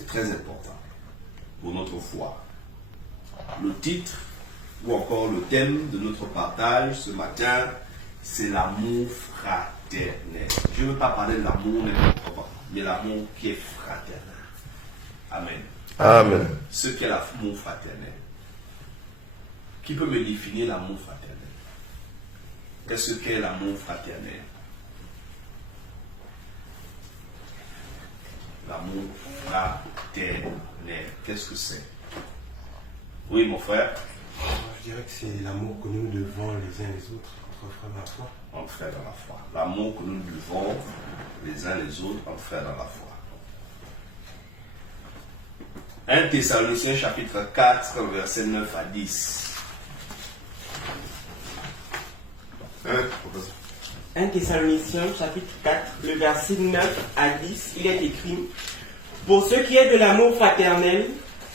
C'est très important pour notre foi. Le titre ou encore le thème de notre partage ce matin, c'est l'amour fraternel. Je ne veux pas parler de l'amour n'importe quoi, mais l'amour qui est fraternel. Amen. Amen. Ce qu'est l'amour fraternel. Qui peut me définir l'amour fraternel? Qu'est-ce qu'est l'amour fraternel? L'amour fraternel, qu'est-ce que c'est? Oui, mon frère. Je dirais que c'est l'amour que nous devons les uns les autres entre frères dans la foi. Entre frères dans la foi. L'amour que nous devons les uns les autres entre frères dans la foi. 1 Thessaloniciens chapitre 4, versets 9 à 10. 1 Thessaloniciens chapitre 4, le verset 9 à 10, il est écrit: pour ce qui est de l'amour fraternel,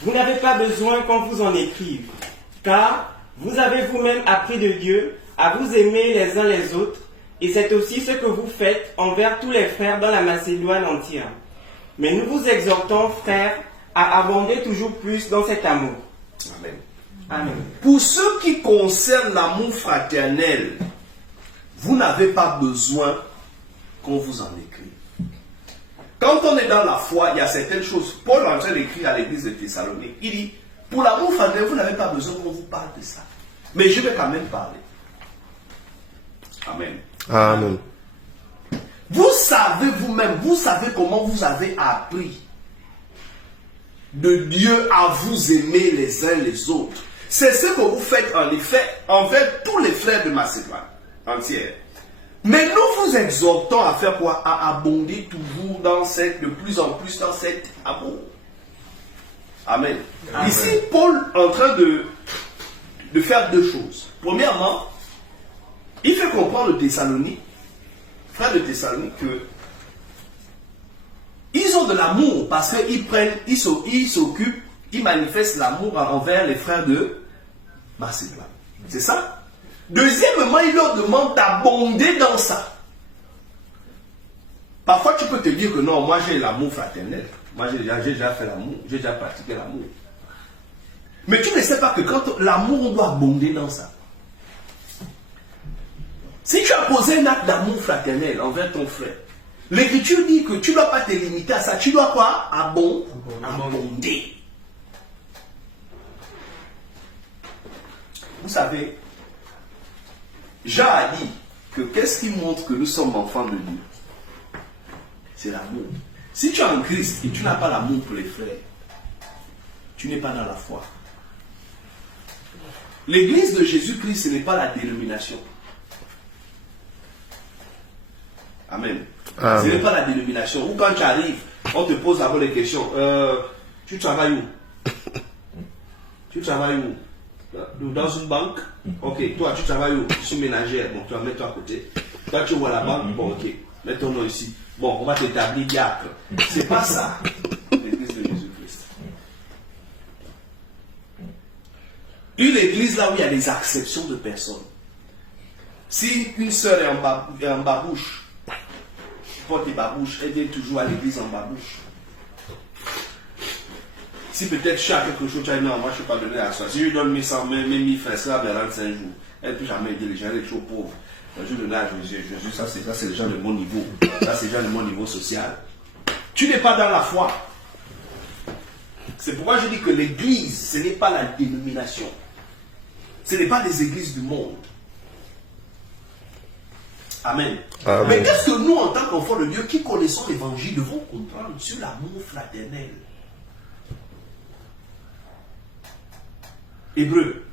vous n'avez pas besoin qu'on vous en écrive, car vous avez vous-même appris de Dieu à vous aimer les uns les autres, et c'est aussi ce que vous faites envers tous les frères dans la Macédoine entière. Mais nous vous exhortons, frères, à abonder toujours plus dans cet amour. Amen. Amen. Pour ce qui concerne l'amour fraternel, vous n'avez pas besoin qu'on vous en écrive. Quand on est dans la foi, il y a certaines choses. Paul est en train d'écrire à l'église de Thessalonique. Il dit, pour l'amour fraternel, vous n'avez pas besoin qu'on vous parle de ça. Mais je vais quand même parler. Amen. Amen. Vous savez vous-même, vous savez comment vous avez appris de Dieu à vous aimer les uns les autres. C'est ce que vous faites en effet envers tous les frères de Macédoine entière. Mais nous vous exhortons à faire quoi? À abonder toujours de plus en plus dans cet amour. Amen. Amen. Ici, Paul est en train de faire deux choses. Premièrement, il fait comprendre aux Thessaloniques, frères de Thessalonique, que ils ont de l'amour parce qu'ils s'occupent, ils manifestent l'amour envers les frères de Macédoine. C'est ça? Deuxièmement, il leur demande d'abonder dans ça. Parfois, tu peux te dire que non, moi j'ai l'amour fraternel. Moi j'ai déjà fait l'amour, j'ai déjà pratiqué l'amour. Mais tu ne sais pas que quand l'amour, on doit abonder dans ça. Si tu as posé un acte d'amour fraternel envers ton frère, l'Écriture dit que tu ne dois pas te limiter à ça. Tu dois quoi? Abonder. Vous savez, Jean a dit que qu'est-ce qui montre que nous sommes enfants de Dieu? C'est l'amour. Si tu es en Christ et tu n'as pas l'amour pour les frères, tu n'es pas dans la foi. L'église de Jésus-Christ, ce n'est pas la dénomination. Amen. Amen. Ce n'est pas la dénomination. Ou quand tu arrives, on te pose d'abord les questions. Tu travailles où? Tu travailles où? Dans une banque? Ok. Toi, tu travailles où? Je suis ménagère. Bon, tu vas mettre toi à côté. Toi, tu vois la banque? Bon, ok. Mets ton nom ici. Bon, on va t'établir diacre. C'est pas ça, l'église de Jésus-Christ. Une église là où il y a des acceptions de personnes. Si une sœur est en babouche, porte des babouches, elle vient toujours à l'église en babouche. Si peut-être tu as quelque chose, tu as dit non, moi je ne suis pas donné à ça. Si je donne mes 100, mes 1000 frères, ça va 45 jours. Elle ne peut jamais aider les gens, elle est trop pauvre. Je donne à Jésus, ça c'est les gens de mon niveau. Ça c'est les gens de mon niveau social. Tu n'es pas dans la foi. C'est pourquoi je dis que l'église, ce n'est pas la dénomination. Ce n'est pas les églises du monde. Amen. Amen. Mais qu'est-ce que nous, en tant qu'enfants de Dieu, qui connaissons l'évangile, devons comprendre sur l'amour fraternel? Hébreu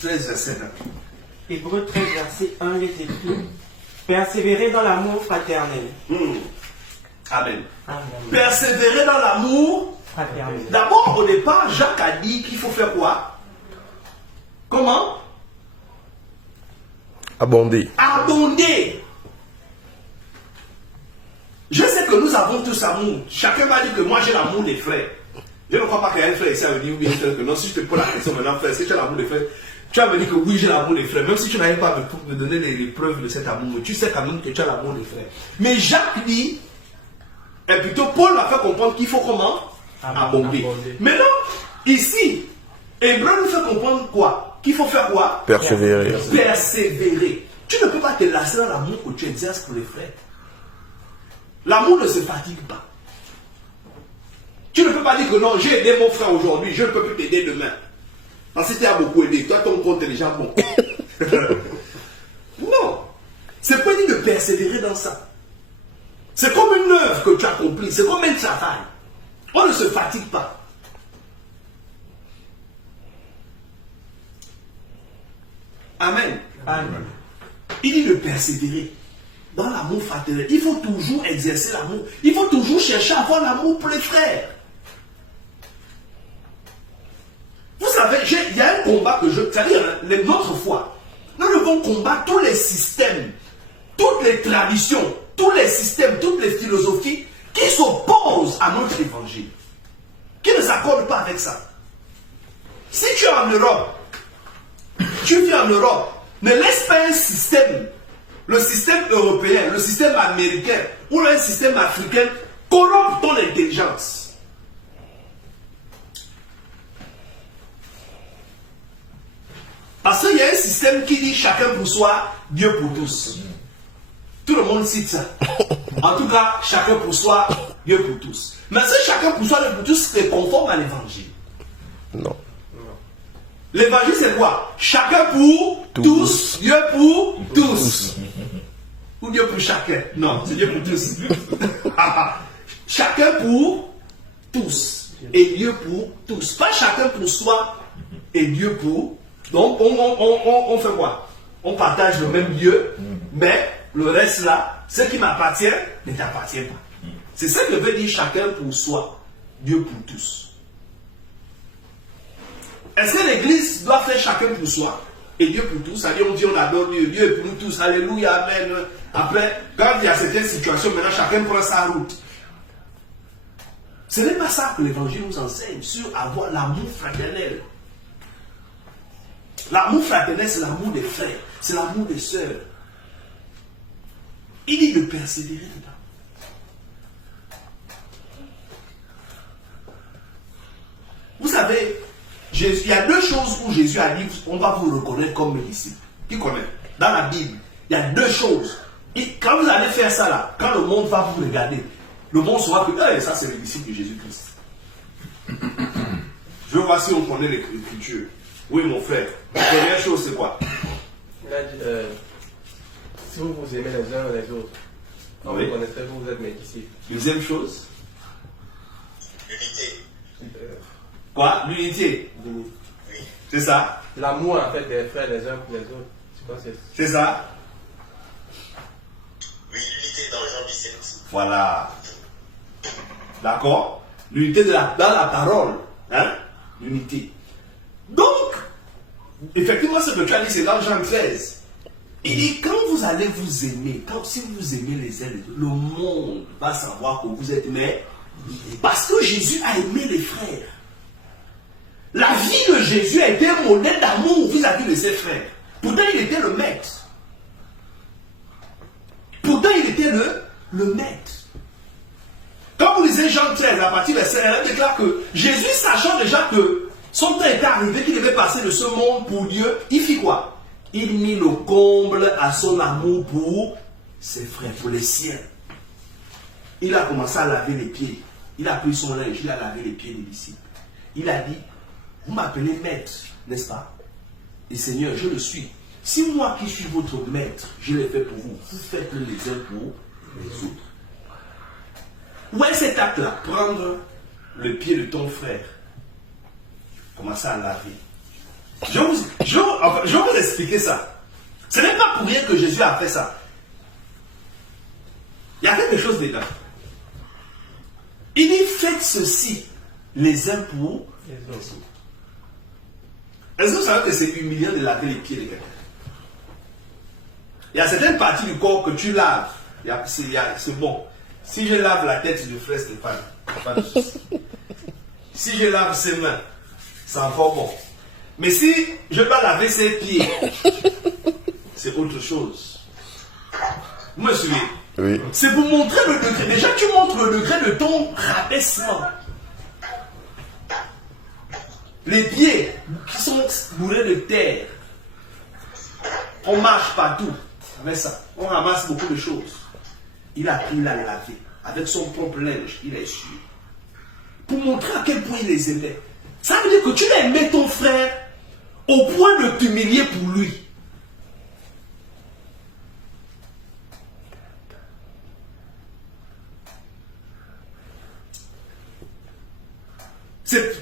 13, verset 1. Hébreux 13, verset 1, il est écrit: persévérez dans l'amour fraternel. Amen. Amen. Persévérer dans l'amour Fraternel. D'abord, au départ, Jacques a dit qu'il faut faire quoi? Comment? Abonder. Abonder. Je sais que nous avons tous amour. Chacun va dire que moi j'ai l'amour des frères. Je ne crois pas qu'il y a un frère ici à me dire oui, que non. Si je te pose la question maintenant, frère, si tu as l'amour des frères, tu vas me dire que oui, j'ai l'amour des frères. Même si tu n'arrives pas à me donner les preuves de cet amour, tu sais quand même que tu as l'amour des frères. Mais Jacques dit, Et plutôt, Paul m'a fait comprendre qu'il faut comment? Abonder. Mais non, ici, Hébreu nous fait comprendre quoi? Qu'il faut faire quoi? Persévérer. Persévérer. Tu ne peux pas te lasser dans l'amour que tu exerces pour les frères. L'amour ne se fatigue pas. Tu ne peux pas dire que non, j'ai aidé mon frère aujourd'hui, je ne peux plus t'aider demain. Parce que tu as beaucoup aidé, toi ton compte est déjà bon. Non. C'est pas dit de persévérer dans ça. C'est comme une œuvre que tu accomplis, c'est comme un travail. On ne se fatigue pas. Amen. Amen. Il dit de persévérer dans l'amour fraternel. Il faut toujours exercer l'amour. Il faut toujours chercher à avoir l'amour pour les frères. Vous savez, il y a un combat que c'est-à-dire, notre foi, nous devons combattre tous les systèmes, toutes les traditions, tous les systèmes, toutes les philosophies qui s'opposent à notre évangile, qui ne s'accordent pas avec ça. Si tu es en Europe, tu vis en Europe, ne laisse pas un système, le système européen, le système américain ou un système africain corrompre ton intelligence. Parce qu'il y a un système qui dit chacun pour soi, Dieu pour tous. Tout le monde cite ça. En tout cas, chacun pour soi, Dieu pour tous. Mais si chacun pour soi, Dieu pour tous, c'est conforme à l'évangile. Non. L'évangile, c'est quoi? Chacun pour tous, Dieu pour tous. Ou Dieu pour chacun. Non, c'est Dieu pour tous. Chacun pour tous. Et Dieu pour tous. Pas chacun pour soi et Dieu pour. Donc, on fait quoi? On partage le même Dieu, mais le reste là, ce qui m'appartient, ne t'appartient pas. C'est ça que veut dire chacun pour soi, Dieu pour tous. Est-ce que l'église doit faire chacun pour soi et Dieu pour tous? C'est-à-dire, on dit on adore Dieu, Dieu est pour nous tous, alléluia, amen. Après, quand il y a certaines situations, maintenant chacun prend sa route. Ce n'est pas ça que l'évangile nous enseigne sur avoir l'amour fraternel. L'amour fraternel, c'est l'amour des frères, c'est l'amour des sœurs. Il dit de persévérer dedans. Vous savez, il y a deux choses où Jésus a dit, on va vous reconnaître comme mes disciples. Qui connaît? Dans la Bible, il y a deux choses. Et quand vous allez faire ça là, quand le monde va vous regarder, le monde saura que ça c'est les disciples de Jésus-Christ. Je veux voir si on connaît l'écriture. Oui, mon frère. La première chose, c'est quoi? Il a dit, si vous vous aimez les uns les autres, quand oui. vous connaîtrez que vous êtes mes disciples. Deuxième chose? L'unité. Quoi? L'unité. Oui. C'est ça? L'amour en fait des frères les uns pour les autres. C'est ça? Oui, l'unité dans Jean 17. Voilà. D'accord? L'unité dans la parole. Hein? L'unité. Donc, effectivement, ce que tu as dit, c'est dans Jean 13. Il dit, quand vous allez vous aimer, si vous vous aimez les uns les autres, le monde va savoir que vous êtes aimés. Parce que Jésus a aimé les frères. La vie de Jésus a été un modèle d'amour vis-à-vis de ses frères. Pourtant, il était le maître. Pourtant, il était le maître. Quand vous lisez Jean 13, à partir de verset 1, il déclare que Jésus, sachant déjà que son temps était arrivé, qu'il devait passer de ce monde pour Dieu, il fit quoi? Il mit le comble à son amour pour ses frères, pour les siens. Il a commencé à laver les pieds. Il a pris son linge, il a lavé les pieds des disciples. Il a dit, vous m'appelez maître, n'est-ce pas? Et Seigneur, je le suis. Si moi qui suis votre maître, je l'ai fait pour vous, vous faites-le les uns pour les autres. Où est cet acte-là? Prendre le pied de ton frère. Commencer à laver. Je vais vous expliquer ça. Ce n'est pas pour rien que Jésus a fait ça. Il y a quelque chose dedans. Il dit, faites ceci les uns pour les autres. Est-ce que vous savez que c'est humiliant de laver les pieds de quelqu'un? Il y a certaines parties du corps que tu laves. C'est bon. Si je lave la tête du frère Stéphane, pas de souci. Si je lave ses mains, c'est encore bon. Mais si je dois laver ses pieds, c'est autre chose. Vous me suivez? Oui. C'est pour montrer le degré. Déjà, tu montres le degré de ton rabaissement. Les pieds qui sont bourrés de terre. On marche partout avec ça. On ramasse beaucoup de choses. Il a pu la laver. Avec son propre linge, il est sûr. Pour montrer à quel point il les aimait. Ça veut dire que tu l'as aimé ton frère au point de t'humilier pour lui.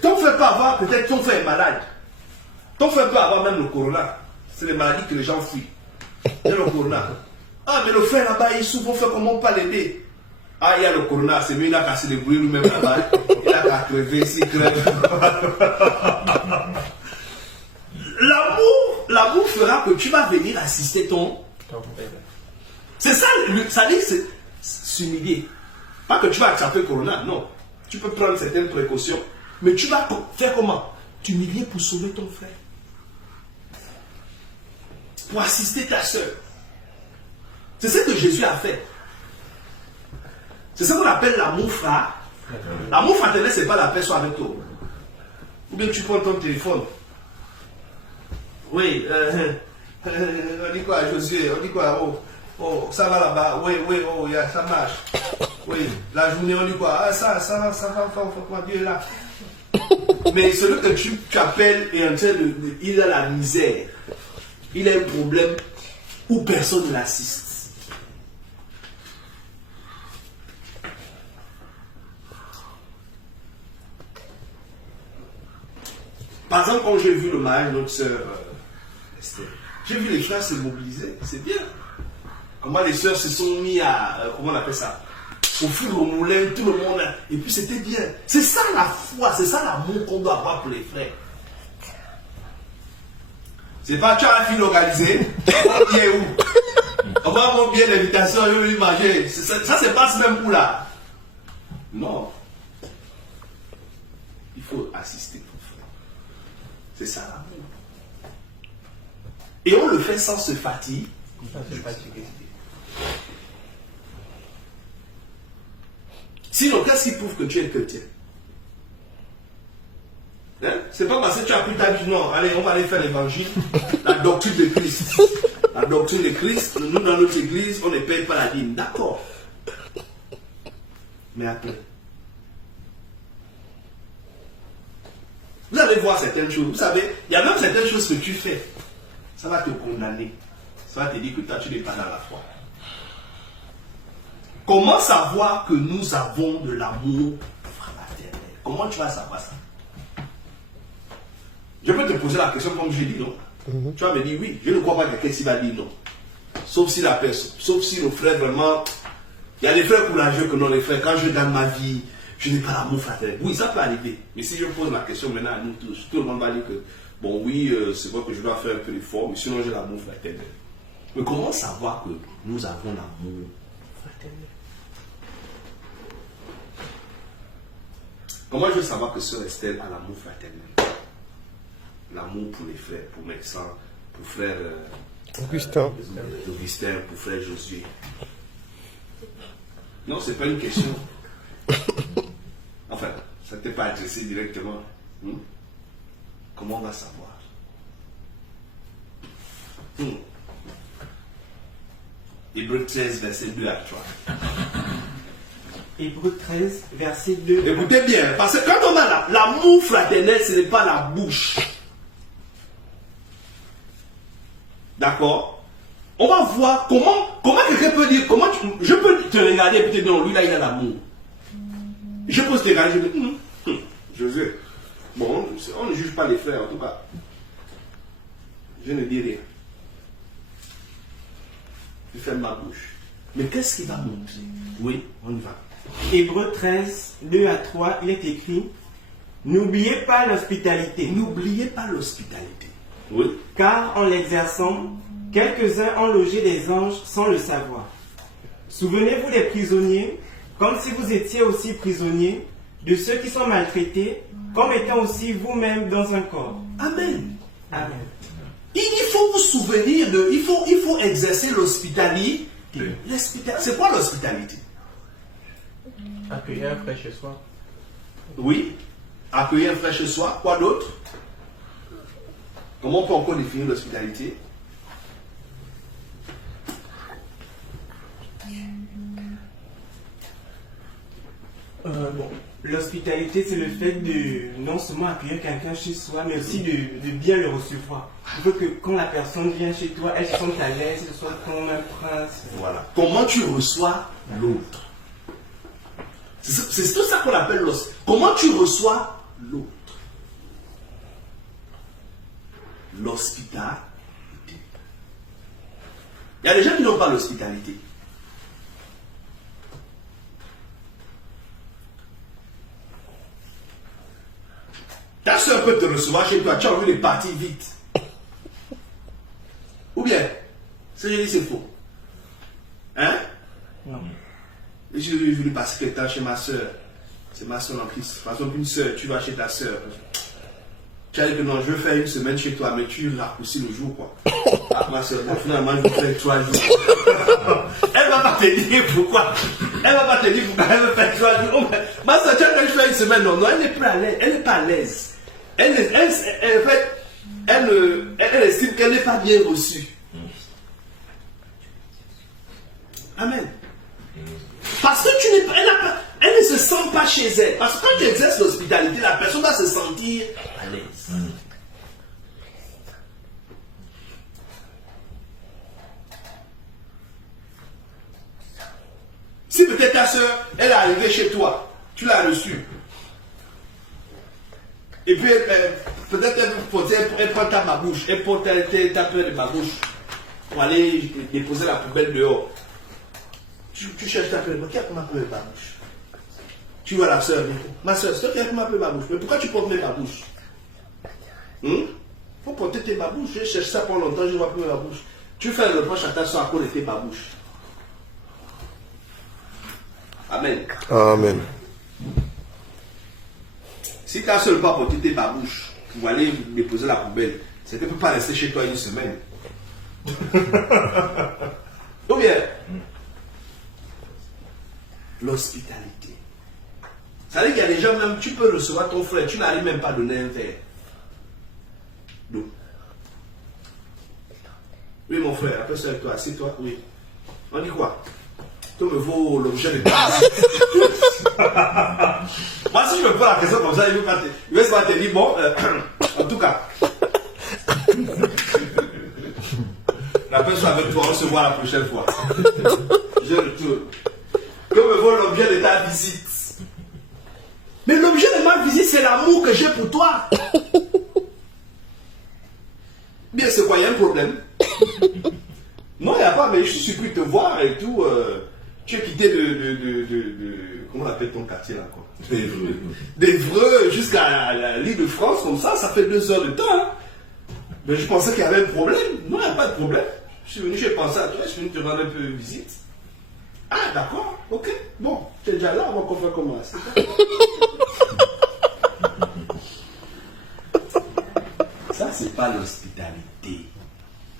Ton frère peut avoir, peut-être ton frère est malade. Ton frère peut avoir même le corona. C'est les maladies que les gens fuient. Il y a le corona. Ah, mais le frère là-bas, il souffre, on fait comment pas l'aider? Ah, il y a le corona, c'est mieux, il a cassé les bruits lui-même là-bas. Il a qu'à crever, s'il crève. L'amour fera que tu vas venir assister ton. C'est ça, ça dit, c'est s'humilier. Pas que tu vas attraper le corona, non. Tu peux prendre certaines précautions. Mais tu vas faire comment? T'humilier pour sauver ton frère. Pour assister ta soeur. C'est ce que Jésus a fait. C'est ce qu'on appelle l'amour frère. L'amour fraternel, ce n'est pas la personne avec toi. Ou bien tu prends ton téléphone. Oui, on dit quoi, Josué? On dit quoi? Oh, ça va là-bas. Oui, oh, ça marche. Oui, la journée, on dit quoi? Ah, ça va, Dieu est là. Mais celui que tu appelles est en train de. Il a la misère. Il a un problème où personne ne l'assiste. Par exemple, quand j'ai vu le mariage de notre soeur Esther, j'ai vu les frères se mobiliser. C'est bien. Comment les sœurs se sont mis à. Comment on appelle ça? Au four, au moulin, tout le monde. Et puis c'était bien. C'est ça la foi, c'est ça l'amour qu'on doit avoir pour les frères. C'est pas tu as un film organisé, on vient où? On va avoir bien l'invitation, je vais lui manger. Ça se passe même où là? Non. Il faut assister ton frère. C'est ça l'amour. Et on le fait sans se fatiguer. Sinon, qu'est-ce qui prouve que tu es chrétien? Hein? C'est pas parce que tu as pris ta vie, non, allez, on va aller faire l'évangile, la doctrine de Christ. La doctrine de Christ, nous dans notre église, on ne paye pas la dîme. D'accord. Mais après, vous allez voir certaines choses. Vous savez, il y a même certaines choses que tu fais. Ça va te condamner. Ça va te dire que toi, tu n'es pas dans la foi. Comment savoir que nous avons de l'amour fraternel? Comment tu vas savoir ça? Je peux te poser la question comme j'ai dit, non? Tu vas me dire oui. Je ne crois pas que quelqu'un s'y va dire non. Sauf si la personne, sauf si le frère vraiment. Il y a des frères courageux que non, les frères, quand je donne ma vie, je n'ai pas l'amour fraternel. Oui, ça peut arriver. Mais si je pose la question maintenant à nous tous, tout le monde va dire que, bon, oui, c'est vrai que je dois faire un peu d'effort, mais sinon j'ai l'amour fraternel. Mais comment savoir que nous avons l'amour fraternel? Comment je veux savoir que Sœur Estelle a l'amour fraternel? L'amour pour les frères, pour Mexan, pour frère Augustin, pour frère Josué. Non, ce n'est pas une question. Enfin, ça ne t'est pas adressé directement. Comment on va savoir? Hébreux 13, verset 2 à 3. Hébreux 13, verset 2. Écoutez bien, parce que quand on a l'amour fraternel, ce n'est pas la bouche. D'accord? On va voir comment quelqu'un peut dire, je peux te regarder et te dire non, lui là il a l'amour. Je peux te regarder et je dis, Josué, bon, on ne juge pas les frères en tout cas. Je ne dis rien. Je ferme ma bouche. Mais qu'est-ce qu'il va montrer? Oui, on y va. Hébreux 13, 2 à 3, il est écrit, n'oubliez pas l'hospitalité. N'oubliez pas l'hospitalité. Oui. Car en l'exerçant, quelques-uns ont logé des anges sans le savoir. Souvenez-vous des prisonniers, comme si vous étiez aussi prisonniers, de ceux qui sont maltraités, comme étant aussi vous-même dans un corps. Amen. Amen. Il faut vous souvenir il faut exercer l'hospitalité C'est quoi l'hospitalité? Accueillir un frère chez soi. Oui. Accueillir un frère chez soi. Quoi d'autre? Comment on peut encore définir l'hospitalité? L'hospitalité, c'est le fait de non seulement accueillir quelqu'un chez soi, mais aussi de bien le recevoir. Il faut que quand la personne vient chez toi, elle se sente à l'aise, elle se sente comme un prince. Voilà. Comment tu reçois l'autre? C'est tout ça qu'on appelle l'hospitalité. Comment tu reçois l'autre? L'hospitalité. Il y a des gens qui n'ont pas l'hospitalité. Ta soeur peut te recevoir chez toi, tu as envie de partir vite. Ou bien, ce que je dis c'est faux. Hein? Non. Et je suis venu passer quelques temps chez ma soeur. C'est ma soeur en Christ. Par exemple, une soeur, tu vas chez ta soeur. Tu as dit que non, je veux faire une semaine chez toi, mais tu raccourcis le jour, quoi. Ah, ma soeur, bon, finalement, je vais faire 3 jours. Elle va pas te dire pourquoi. Elle va pas te dire pourquoi elle veut faire 3 jours. Oh, ma soeur, tu as dit que je fais une semaine. Non, non, elle n'est pas à l'aise. Elle n'est pas à l'aise. Elle estime qu'elle n'est pas bien reçue. Amen. Parce que elle ne se sent pas chez elle. Parce que quand tu exerces l'hospitalité, la personne va se sentir à l'aise. Si peut-être ta soeur, elle est arrivée chez toi, tu l'as reçue. Et puis, peut-être elle prend ta babouche, elle prend ta peur de babouche pour aller déposer la poubelle dehors. Tu cherches ta peur, qui a pris ma peur de babouche? Tu vois la soeur, ma soeur, c'est toi qui a pris ma peur de babouche. Mais pourquoi tu portes mes babouches? Il faut porter tes babouches. Je cherche ça pendant longtemps, je ne vois plus mes babouches. Tu fais le reproche à ta soeur à cause de tes babouches. Amen. Amen. Si ta soeur ne peut pas porter tes babouches pour aller déposer la poubelle, c'est qu'elle ne peut pas rester chez toi une semaine. Ou bien, l'hospitalité. Ça veut dire qu'il y a des gens, même tu peux recevoir ton frère, tu n'arrives même pas à donner un verre d'eau. Oui, mon frère, après ça avec toi, assieds-toi, oui. On dit quoi? Tout me vaut l'objet de ta visite. Moi, si je me pose la question comme ça, il va te dire, bon, en tout cas, la personne avec toi, on se voit la prochaine fois. Je retourne. Que me vaut l'objet de ta visite? Mais l'objet de ma visite, c'est l'amour que j'ai pour toi. Bien, c'est quoi? Il y a un problème? Non, il n'y a pas, mais je suis surpris de te voir et tout. Tu es quitté de comment on appelle ton quartier là, quoi? D'Évreux jusqu'à l'île de France, comme ça fait 2 heures de temps. Hein. Mais je pensais qu'il y avait un problème. Non, il n'y a pas de problème. Je suis venu, j'ai pensé à toi, je suis venu te rendre un peu visite. Ah, d'accord, ok. Bon, tu es déjà là, on va faire comment? Ça, c'est pas l'hospitalité.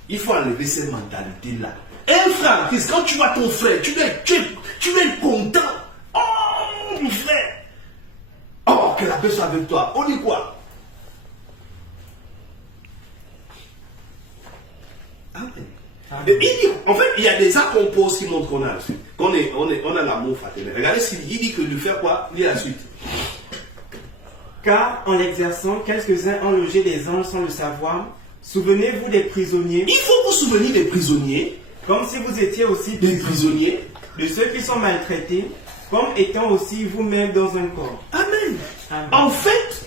Il faut enlever cette mentalité-là. Un frère, quand tu vois ton frère, tu dois être content. Oh, mon frère. Oh, que la paix soit avec toi. On dit quoi? Amen. Et il dit, en fait, il y a des actes qu'on pose qui montrent qu'on a la suite. On a l'amour fraternel. Regardez ce qu'il dit. Il dit que de faire quoi? Il dit la suite. Car en l'exerçant, quelques-uns ont logé des anges sans le savoir. Souvenez-vous des prisonniers. Il faut vous souvenir des prisonniers. Comme si vous étiez aussi Des prisonniers. de ceux qui sont maltraités, comme étant aussi vous-même dans un corps. Amen. Amen. En fait,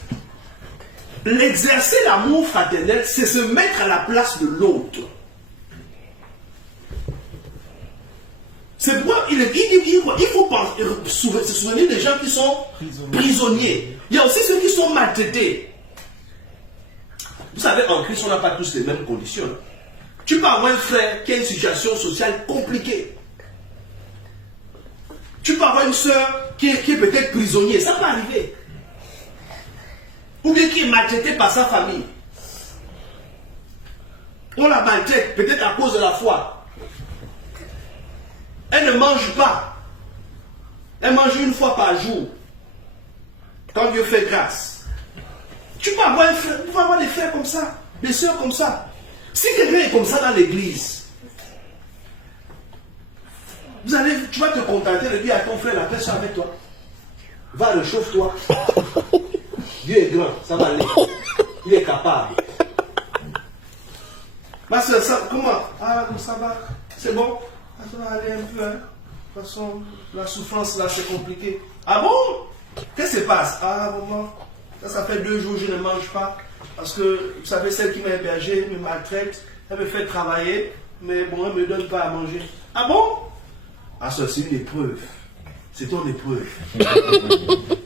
l'exercer l'amour fraternel, c'est se mettre à la place de l'autre. C'est pourquoi il faut se souvenir des gens qui sont prisonniers. Il y a aussi ceux qui sont maltraités. Vous savez, en Christ, on n'a pas tous les mêmes conditions. Tu peux avoir un frère qui a une situation sociale compliquée. Tu peux avoir une soeur qui est peut-être prisonnière. Ça peut arriver. Ou bien qui est maltraitée par sa famille. On la maltraite peut-être à cause de la foi. Elle ne mange pas. Elle mange une fois par jour. Quand Dieu fait grâce. Tu peux avoir, des frères comme ça, des soeurs comme ça. Si quelqu'un est comme ça dans l'église, tu vas te contenter de dire à ton frère, la paix soit avec toi. Va, réchauffe-toi. Dieu est grand, ça va aller. Il est capable. Ma soeur, comment? Ah, ça va. C'est bon? Ça va aller un peu. Hein? De toute façon, la souffrance là, c'est compliqué. Ah bon? Qu'est-ce qui se passe? Ah, maman, ça fait 2 jours que je ne mange pas. Parce que, vous savez, celle qui m'a hébergé me maltraite. Elle me fait travailler. Mais bon, elle ne me donne pas à manger. Ah bon? Ah, ça, c'est une épreuve. C'est ton épreuve.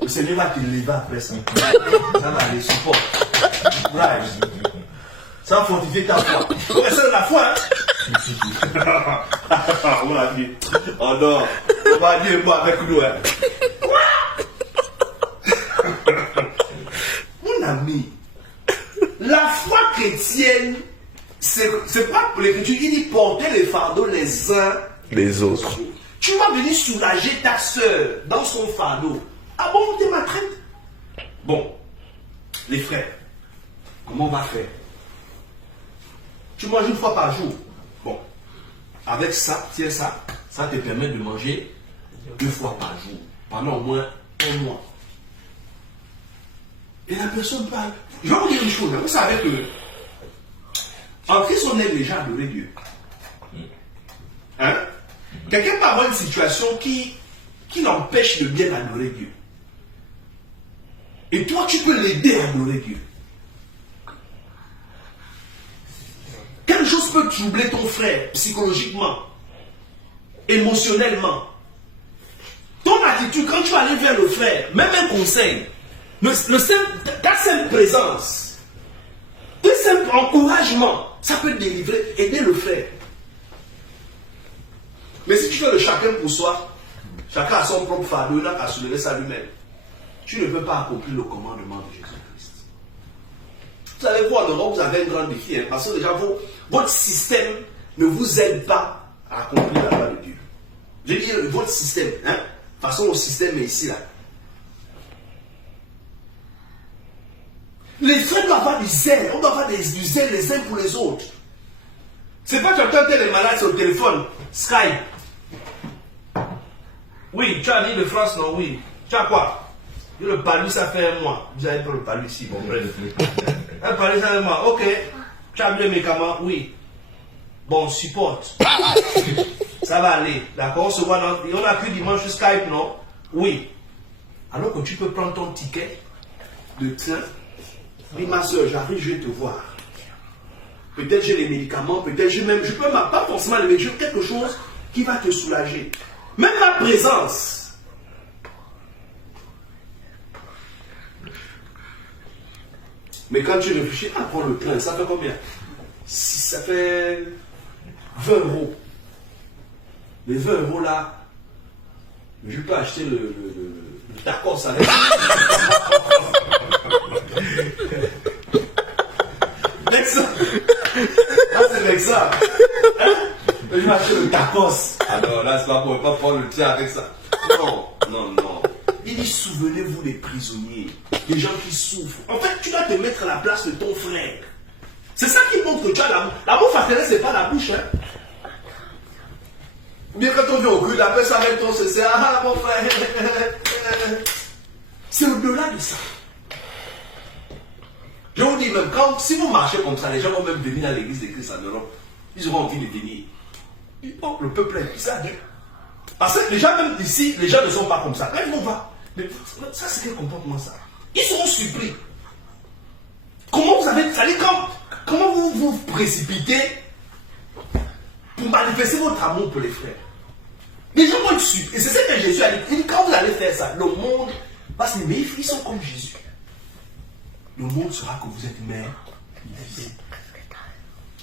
Le Seigneur va te lever après ça. Ça va aller, support. Right. Ça va fortifier ta foi. C'est la foi, hein? On l'a dit. Oh non. On va dire moi avec nous, hein? Mon ami, la foi chrétienne, c'est pas pour l'écriture. Il dit porter les fardeaux les uns Les autres. Tu vas venir soulager ta soeur dans son fardeau. Ah bon, t'es ma traite? Bon, les frères, comment on va faire? Tu manges une fois par jour. Bon, avec ça, tiens ça, ça te permet de manger 2 fois par jour, pendant au moins 1 mois. Et la personne parle. Je vais vous dire une chose, vous savez que en Christ, on aime les gens à adorer Dieu. Hein? Quelqu'un peut avoir une situation qui l'empêche de bien adorer Dieu. Et toi, tu peux l'aider à adorer Dieu. Quelque chose peut troubler ton frère psychologiquement, émotionnellement. Ton attitude, quand tu vas aller vers le frère, même un conseil, ta simple présence, ton simple encouragement, ça peut te délivrer, aider le frère. Mais si tu fais le chacun pour soi, chacun a son propre fardeau, il n'a qu'à soulever ça lui-même. Tu ne peux pas accomplir le commandement de Jésus-Christ. Vous savez, vous en Europe, vous avez un grand défi, hein, parce que déjà, votre système ne vous aide pas à accomplir la loi de Dieu. Je veux dire, votre système, hein, de toute façon, le système est ici, là. Les frères doivent avoir du zèle, on doit avoir du zèle les uns pour les autres. C'est pas que tu entends les malades sur le téléphone, Skype. Oui, tu as mis de France, non? Oui. Tu as quoi? Le palu, ça fait 1 mois. Vous avez pas le palu ici, bon, bref. Un palu, ça fait 1 mois. Ok. Tu as mis le médicament? Oui. Bon, supporte. Ça va aller. D'accord? On se voit dans. On a que dimanche sur Skype, non? Oui. Alors que tu peux prendre ton ticket de train. Oui, ma soeur, j'arrive, je vais te voir. Peut-être j'ai les médicaments, peut-être je peux pas forcément les médicaments, quelque chose qui va te soulager. Même ma présence. Mais quand tu réfléchis, prends le train, ça fait combien? Si ça fait 20 euros. Les 20 euros là, je peux acheter le tacos avec. L'exemple. Ah, c'est l'exemple. Hein? Je vais acheter le tacos. Ah non, là, c'est pas pour pas prendre le tien avec ça. Non, non, non. Il dit, souvenez-vous des prisonniers, des gens qui souffrent. En fait, tu dois te mettre à la place de ton frère. C'est ça qui montre que tu as l'amour. L'amour fraternel, c'est pas la bouche, hein. Bien quand on vient au culte, la personne avec toi, c'est ah mon frère. C'est au-delà de ça. Je vous dis même, si vous marchez comme ça, les gens vont même venir à l'église de Christ en Europe. Ils auront envie de venir. Oh, le peuple est ça. Parce que les gens, même ici, les gens ne sont pas comme ça. Quand ils vont voir, mais ça c'est quel comportement ça? Ils seront surpris. Comment vous avez, comment vous vous précipitez pour manifester votre amour pour les frères? Les gens vont être surpris. Et c'est ce que Jésus a dit. Il dit, quand vous allez faire ça, le monde va se dire, mais ils sont comme Jésus. Le monde saura que vous êtes mère.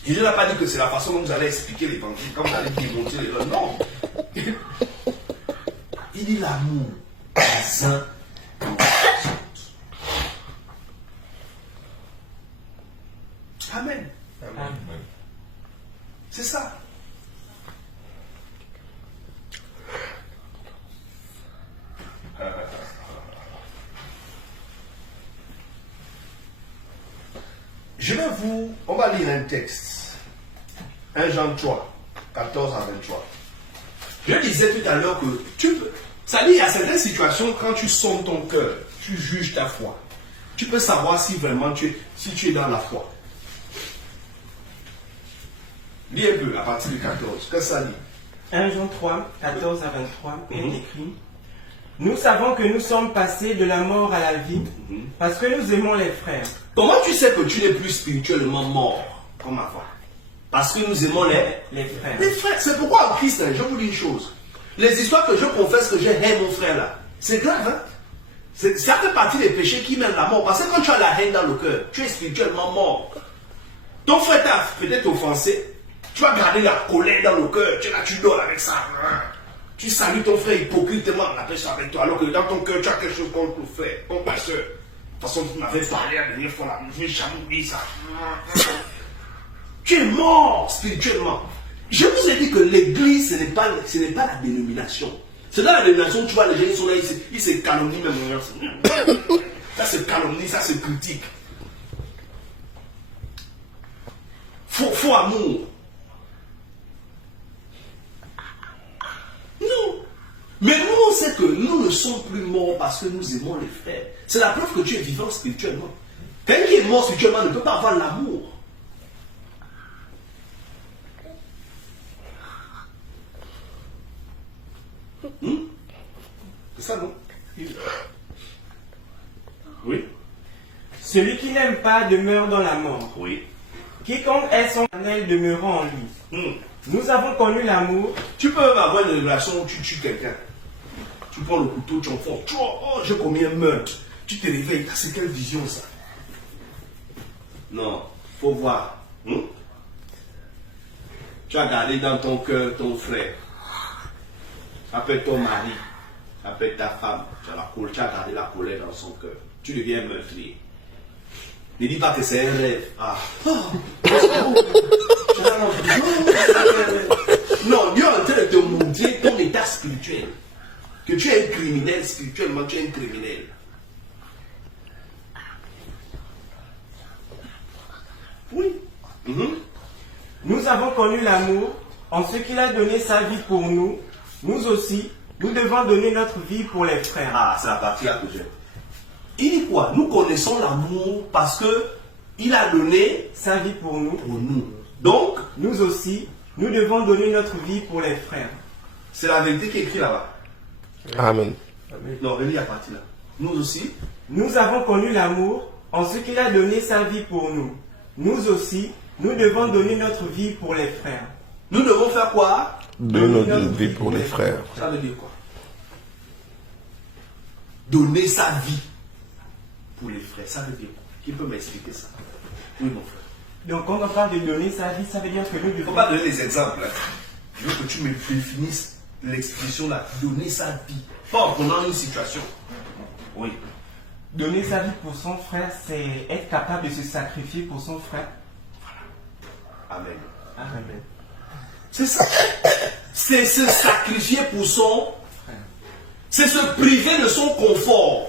Jésus n'a pas dit que c'est la façon dont vous allez expliquer l'évangile, quand vous allez démonter les gens. Non. Il dit l'amour les uns pour les autres. Amen. Amen. C'est ça. On va lire un texte. 1 Jean 3, 14 à 23. Je disais tout à l'heure que ça dit, il y a certaines situations, quand tu sondes ton cœur, tu juges ta foi. Tu peux savoir si vraiment tu es dans la foi. Lis un peu à partir du 14. Qu'est-ce que ça dit? 1 Jean 3, 14 à 23, il est écrit: Nous savons que nous sommes passés de la mort à la vie parce que nous aimons les frères. Comment tu sais que tu n'es plus spirituellement mort comme avant? Parce que nous aimons les frères. Les frères, c'est pourquoi en Christ, je vous dis une chose. Les histoires que je confesse que j'ai haine mon frère là, c'est grave, hein? Ça fait partie des péchés qui mènent à la mort. Parce que quand tu as la haine dans le cœur, tu es spirituellement mort. Ton frère t'a peut-être offensé, tu vas garder la colère dans le cœur, tu dors avec ça. Tu salues ton frère hypocritement, la paix soit avec toi, alors que dans ton cœur, tu as quelque chose contre le frère, contre ta soeur. De toute façon, tu m'avais parlé la dernière fois, je n'ai jamais oublié ça. Tu es mort spirituellement. Je vous ai dit que l'église, ce n'est pas la dénomination. C'est dans la dénomination où tu vois les gens, ils sont là, ils se calomnient même. Ça se calomnie, ça se critique. Faux amour. Non. Mais nous, on sait que nous ne sommes plus morts parce que nous aimons les frères. C'est la preuve que tu es vivant spirituellement. Quelqu'un qui est mort spirituellement ne peut pas avoir l'amour. C'est ça, non? Oui. Celui qui n'aime pas demeure dans la mort. Oui. Quiconque est son éternel demeurant en lui. Nous avons connu l'amour. Tu peux avoir une relation où tu tues quelqu'un. Tu prends le couteau, tu enfonces. Oh, j'ai commis un meurtre. Tu te réveilles. C'est quelle vision ça? Non, faut voir. Tu as gardé dans ton cœur ton frère. Appelle ton mari. Appelle ta femme. Tu as gardé la colère dans son cœur. Tu deviens meurtrier. Ne dis pas que c'est un rêve. Non, Dieu est en train de te montrer ton état spirituel. Que tu es un criminel spirituellement, tu es un criminel. Oui. Nous avons connu l'amour en ce qu'il a donné sa vie pour nous. Nous aussi, nous devons donner notre vie pour les frères. Ah, c'est la partie là que j'aime. Il dit quoi? Nous connaissons l'amour parce que il a donné sa vie pour nous. Donc, nous aussi, nous devons donner notre vie pour les frères. C'est la vérité qui est écrite là-bas. Amen. Non, relis la partie là. Nous aussi. Nous avons connu l'amour en ce qu'il a donné sa vie pour nous. Nous aussi, nous devons donner notre vie pour les frères. Nous devons faire quoi? Donner notre vie pour les frères. Ça veut dire quoi? Donner sa vie pour les frères. Ça veut dire quoi? Qui peut m'expliquer ça? Oui, mon frère. Donc, quand on parle de donner sa vie, ça veut dire que nous devons... Il ne faut pas donner les exemples. Là. Je veux que tu me définisses l'expression là. Donner sa vie. Pas en prenant une situation. Oui. Donner sa vie pour son frère, c'est être capable de se sacrifier pour son frère. Amen. Amen. C'est ça. C'est se sacrifier pour son frère. C'est se priver de son confort,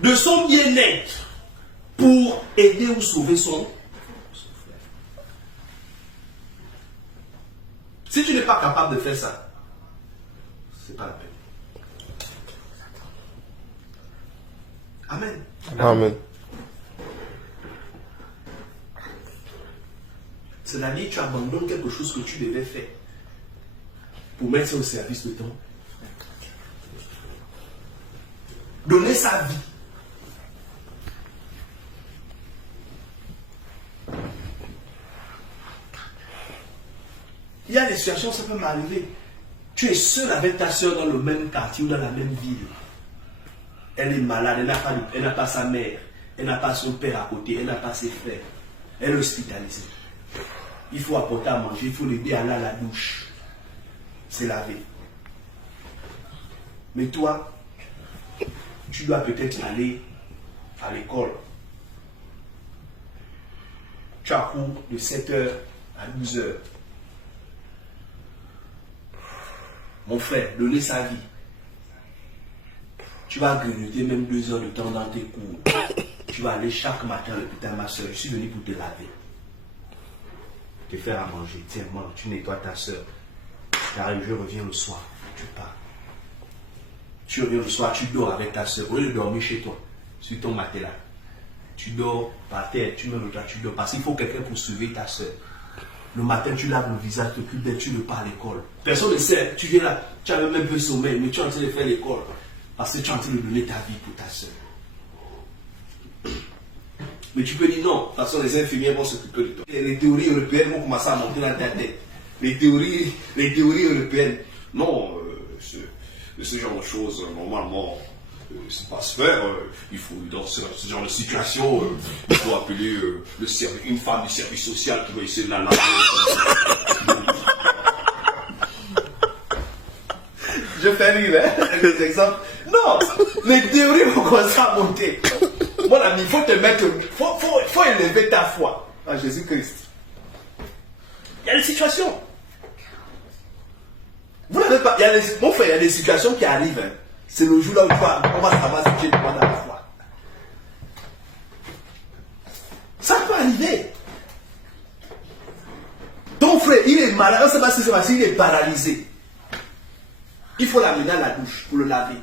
de son bien-être, pour aider ou sauver son frère. Si tu n'es pas capable de faire ça, c'est pas la peine. Amen. Amen. C'est-à-dire que tu abandonnes quelque chose que tu devais faire pour mettre ça au service de ton. Donner sa vie. Il y a des situations, ça peut m'arriver. Tu es seul avec ta soeur dans le même quartier ou dans la même ville. Elle est malade, elle n'a pas sa mère, elle n'a pas son père à côté, elle n'a pas ses frères. Elle est hospitalisée. Il faut apporter à manger, il faut l'aider à aller à la douche. C'est laver. Mais toi, tu dois peut-être aller à l'école. Tu as cours de 7h à 12h. Mon frère, donner sa vie. Tu vas grignoter même 2 heures de temps dans tes cours. Tu vas aller chaque matin à l'hôpital, ma soeur, je suis venu pour te laver. Te faire à manger. Tiens, mange, tu nettoies ta soeur. J'arrive, je reviens le soir. Tu pars. Tu reviens le soir, tu dors avec ta soeur. Au lieu de dormir chez toi, sur ton matelas. Tu dors par terre, tu mets le drap, tu dors. Parce qu'il faut quelqu'un pour surveiller ta soeur. Le matin, tu laves le visage, tu t'occupes d'elle, tu ne pars à l'école. Personne ne sait. Tu viens là, tu as même un peu sommeil, mais tu es en train de faire l'école. Parce que tu es en train de donner ta vie pour ta soeur. Mais tu peux dire non, de toute façon, les infirmières vont s'occuper de toi. Les théories européennes vont commencer à monter dans ta tête. Les théories européennes. Non, ce genre de choses, normalement, c'est pas se faire. Il faut, dans ce genre de situation, il faut appeler une femme du service social qui va essayer de la laver. Je fais rire, hein, avec les exemples. Non, les théories vont commencer à monter. Mon ami, il faut te mettre, faut élever ta foi en Jésus-Christ. Il y a des situations. Vous n'avez pas, mon frère, il y a des situations qui arrivent. Hein. C'est le jour là où on va savoir si tu es droit dans la foi. Ça peut arriver. Ton frère, il est malade, on ne sait pas si c'est parce qu'il est paralysé. Il faut l'amener à la douche pour le laver.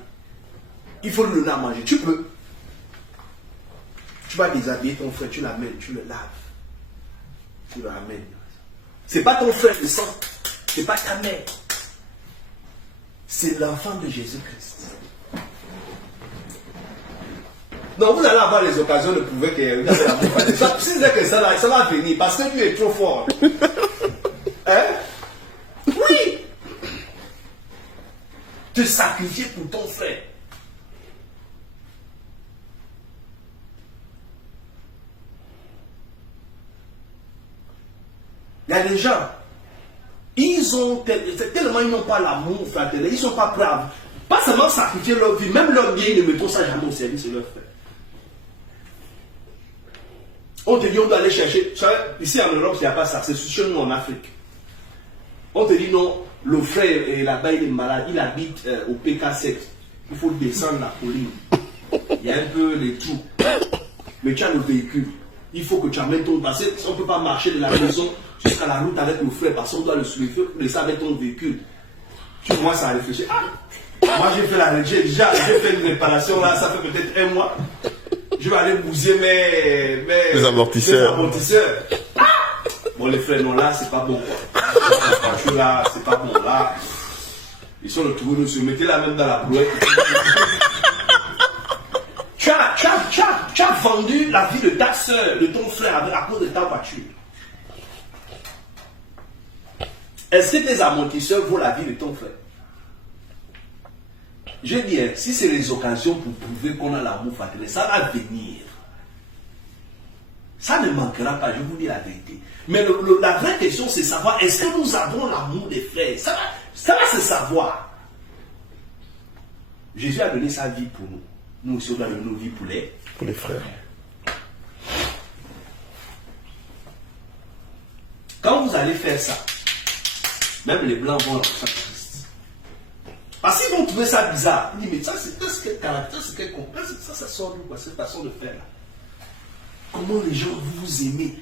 Il faut le donner à manger. Tu peux. Tu vas déshabiller ton frère, tu l'amènes, tu le laves. Tu le ramènes. Ce n'est pas ton frère de sang. Ce n'est pas ta mère. C'est l'enfant de Jésus-Christ. Donc vous allez avoir les occasions de prouver que vous avez l'amour. C'est que ça va venir parce que Dieu est trop fort. Hein? Oui! Te sacrifier pour ton frère. Il y a des gens, tellement ils n'ont pas l'amour fraternel, ils ne sont pas prêts à, pas seulement sacrifier leur vie, même leur bien, ils ne mettront ça jamais au service de leur frère. On te dit on doit aller chercher, ici en Europe il n'y a pas ça, c'est chez nous en Afrique. On te dit non, le frère là-bas il est malade, il habite au PK7, il faut descendre la colline. Il y a un peu les trous, mais tu as le véhicule, il faut que tu amènes ton passé, on ne peut pas marcher de la maison jusqu'à la route avec le frère parce qu'on doit le soulever, laisser avec ton véhicule. Tu commences à réfléchir. Ah, moi j'ai fait une réparation là, ça fait peut-être un mois. Je vais aller bouger mes amortisseurs. Ah, bon les frères non là c'est pas bon quoi. Là c'est pas bon là. Ils sont retrouvés nous mettez la même dans la brouette. Tu as vendu la vie de ta soeur, de ton frère à cause de ta voiture. Est-ce que tes amortisseurs vaut la vie de ton frère? Je dis, si c'est les occasions pour prouver qu'on a l'amour fraternel, ça va venir. Ça ne manquera pas, je vous dis la vérité. Mais la vraie question, c'est savoir, est-ce que nous avons l'amour des frères? Ça va se savoir. Jésus a donné sa vie pour nous. Nous aussi, on a donné nos vies pour les frères. Quand vous allez faire ça, même les blancs vont lancer Christ. Parce qu'ils vont trouver ça bizarre. Ils disent, mais ça, c'est quel caractère, c'est quel complexe, ça sort d'où, cette façon de faire là. Comment les gens vous aimez?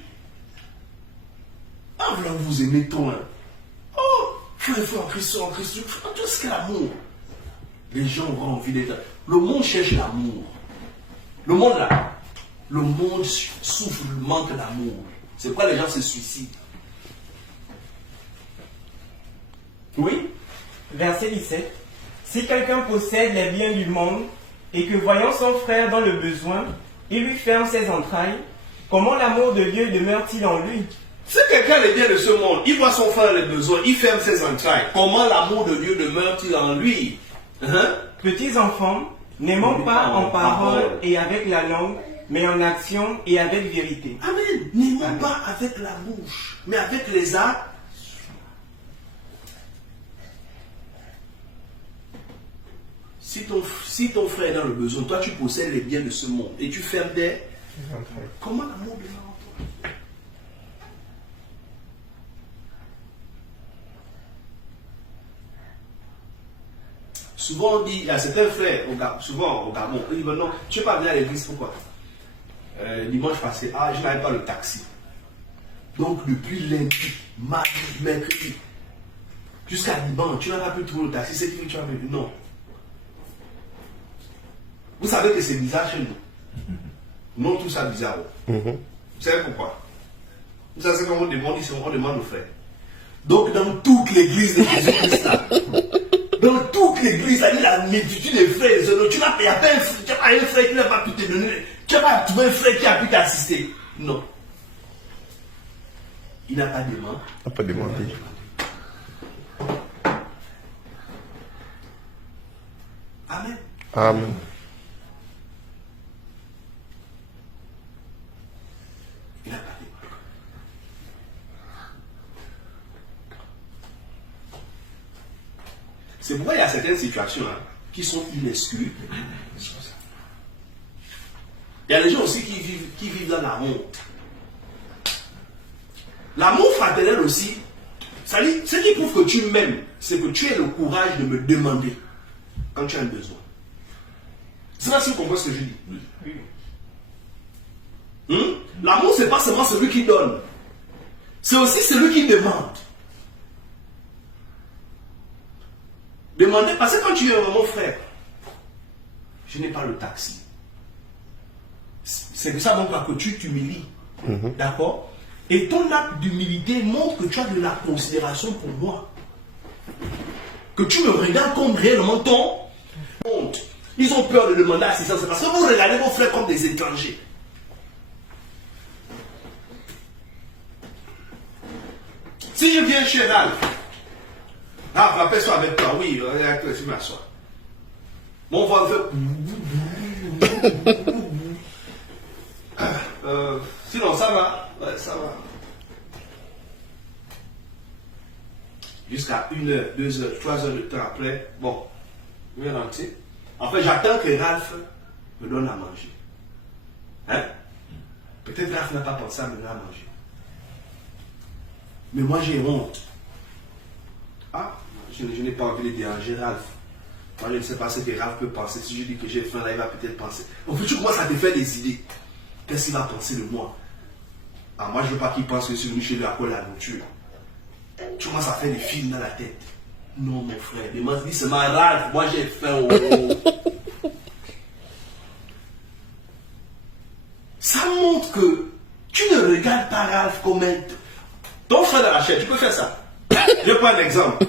En voulant vous aimer trop. Hein. Oh, frère en Christ, tout ce qu'est l'amour. Les gens auront envie d'être. Le monde cherche l'amour. Le monde là, le monde souffre du manque d'amour. C'est pourquoi les gens se suicident. Oui, verset 17. Si quelqu'un possède les biens du monde et que voyant son frère dans le besoin, il lui ferme ses entrailles, comment l'amour de Dieu demeure-t-il en lui? Si quelqu'un a les biens de ce monde, il voit son frère dans le besoin, il ferme ses entrailles, comment l'amour de Dieu demeure-t-il en lui? Petits enfants, n'aimons pas en parole et avec la langue, mais en action et avec vérité. Amen. N'aimons pas avec la bouche, mais avec les actes. Si ton frère est dans le besoin, toi tu possèdes les biens de ce monde et tu fermes des... Comment l'amour demeure en toi? Souvent on dit, il y a certains frères, souvent au Gabon, ils disent non, tu ne peux pas venir à l'église, pourquoi? dimanche passé, je n'avais pas le taxi. Donc depuis lundi, mardi, mercredi, jusqu'à dimanche, tu n'as pas pu trouver le taxi, c'est qui tu as vu? Non. Vous savez que c'est bizarre chez nous. Non, tout ça bizarre. Vous savez pourquoi? Vous savez comment on demande ici, on demande aux frères. Donc dans toute l'église de Jésus-Christ, dans toute l'église, il y a la multitude de frères, tu n'as pas un frère qui n'a pas pu te donner, tu n'as pas trouvé un frère qui a pu t'assister. Non. Il n'a pas demandé. Il n'a pas demandé. Amen. Amen. Il n'a pas demandé. C'est pourquoi il y a certaines situations qui sont inexcusables. Il y a des gens aussi qui vivent dans la honte. L'amour fraternel aussi, ça dit, ce qui prouve que tu m'aimes, c'est que tu aies le courage de me demander quand tu as un besoin. C'est là si vous comprenez ce que je dis. L'amour, ce n'est pas seulement celui qui donne, c'est aussi celui qui demande. Demander, parce que quand tu es mon frère, je n'ai pas le taxi. C'est que ça montre que tu t'humilies. D'accord? Et ton acte d'humilité montre que tu as de la considération pour moi. Que tu me regardes comme réellement ton honte. Ils ont peur de demander assistance parce que vous regardez vos frères comme des étrangers. Si je viens chez Ralph, rappelle-toi avec toi, oui, tu m'assois. Mon voix sinon, ça va. Ouais, ça va. Jusqu'à 1 heure, 2 heures, 3 heures de temps après, bon, je vais rentrer. En fait, j'attends que Ralph me donne à manger. Hein? Peut-être Ralph n'a pas pensé à me donner à manger. Mais moi, j'ai honte. Je n'ai pas envie de déranger Ralph. Moi, je ne sais pas ce que Ralph peut penser. Si je dis que j'ai faim, là, il va peut-être penser. En fait, tu commences à te faire des idées. Qu'est-ce qu'il va penser de moi? Moi, je ne veux pas qu'il pense que je suis venu chez lui à cause de la nourriture. Tu commences à faire des films dans la tête. Non, mon frère, demande, dis, c'est ma Ralph, moi j'ai faim. Ça montre que tu ne regardes pas Ralph comme un... Ton frère de Rachel, tu peux faire ça. Je prends un exemple.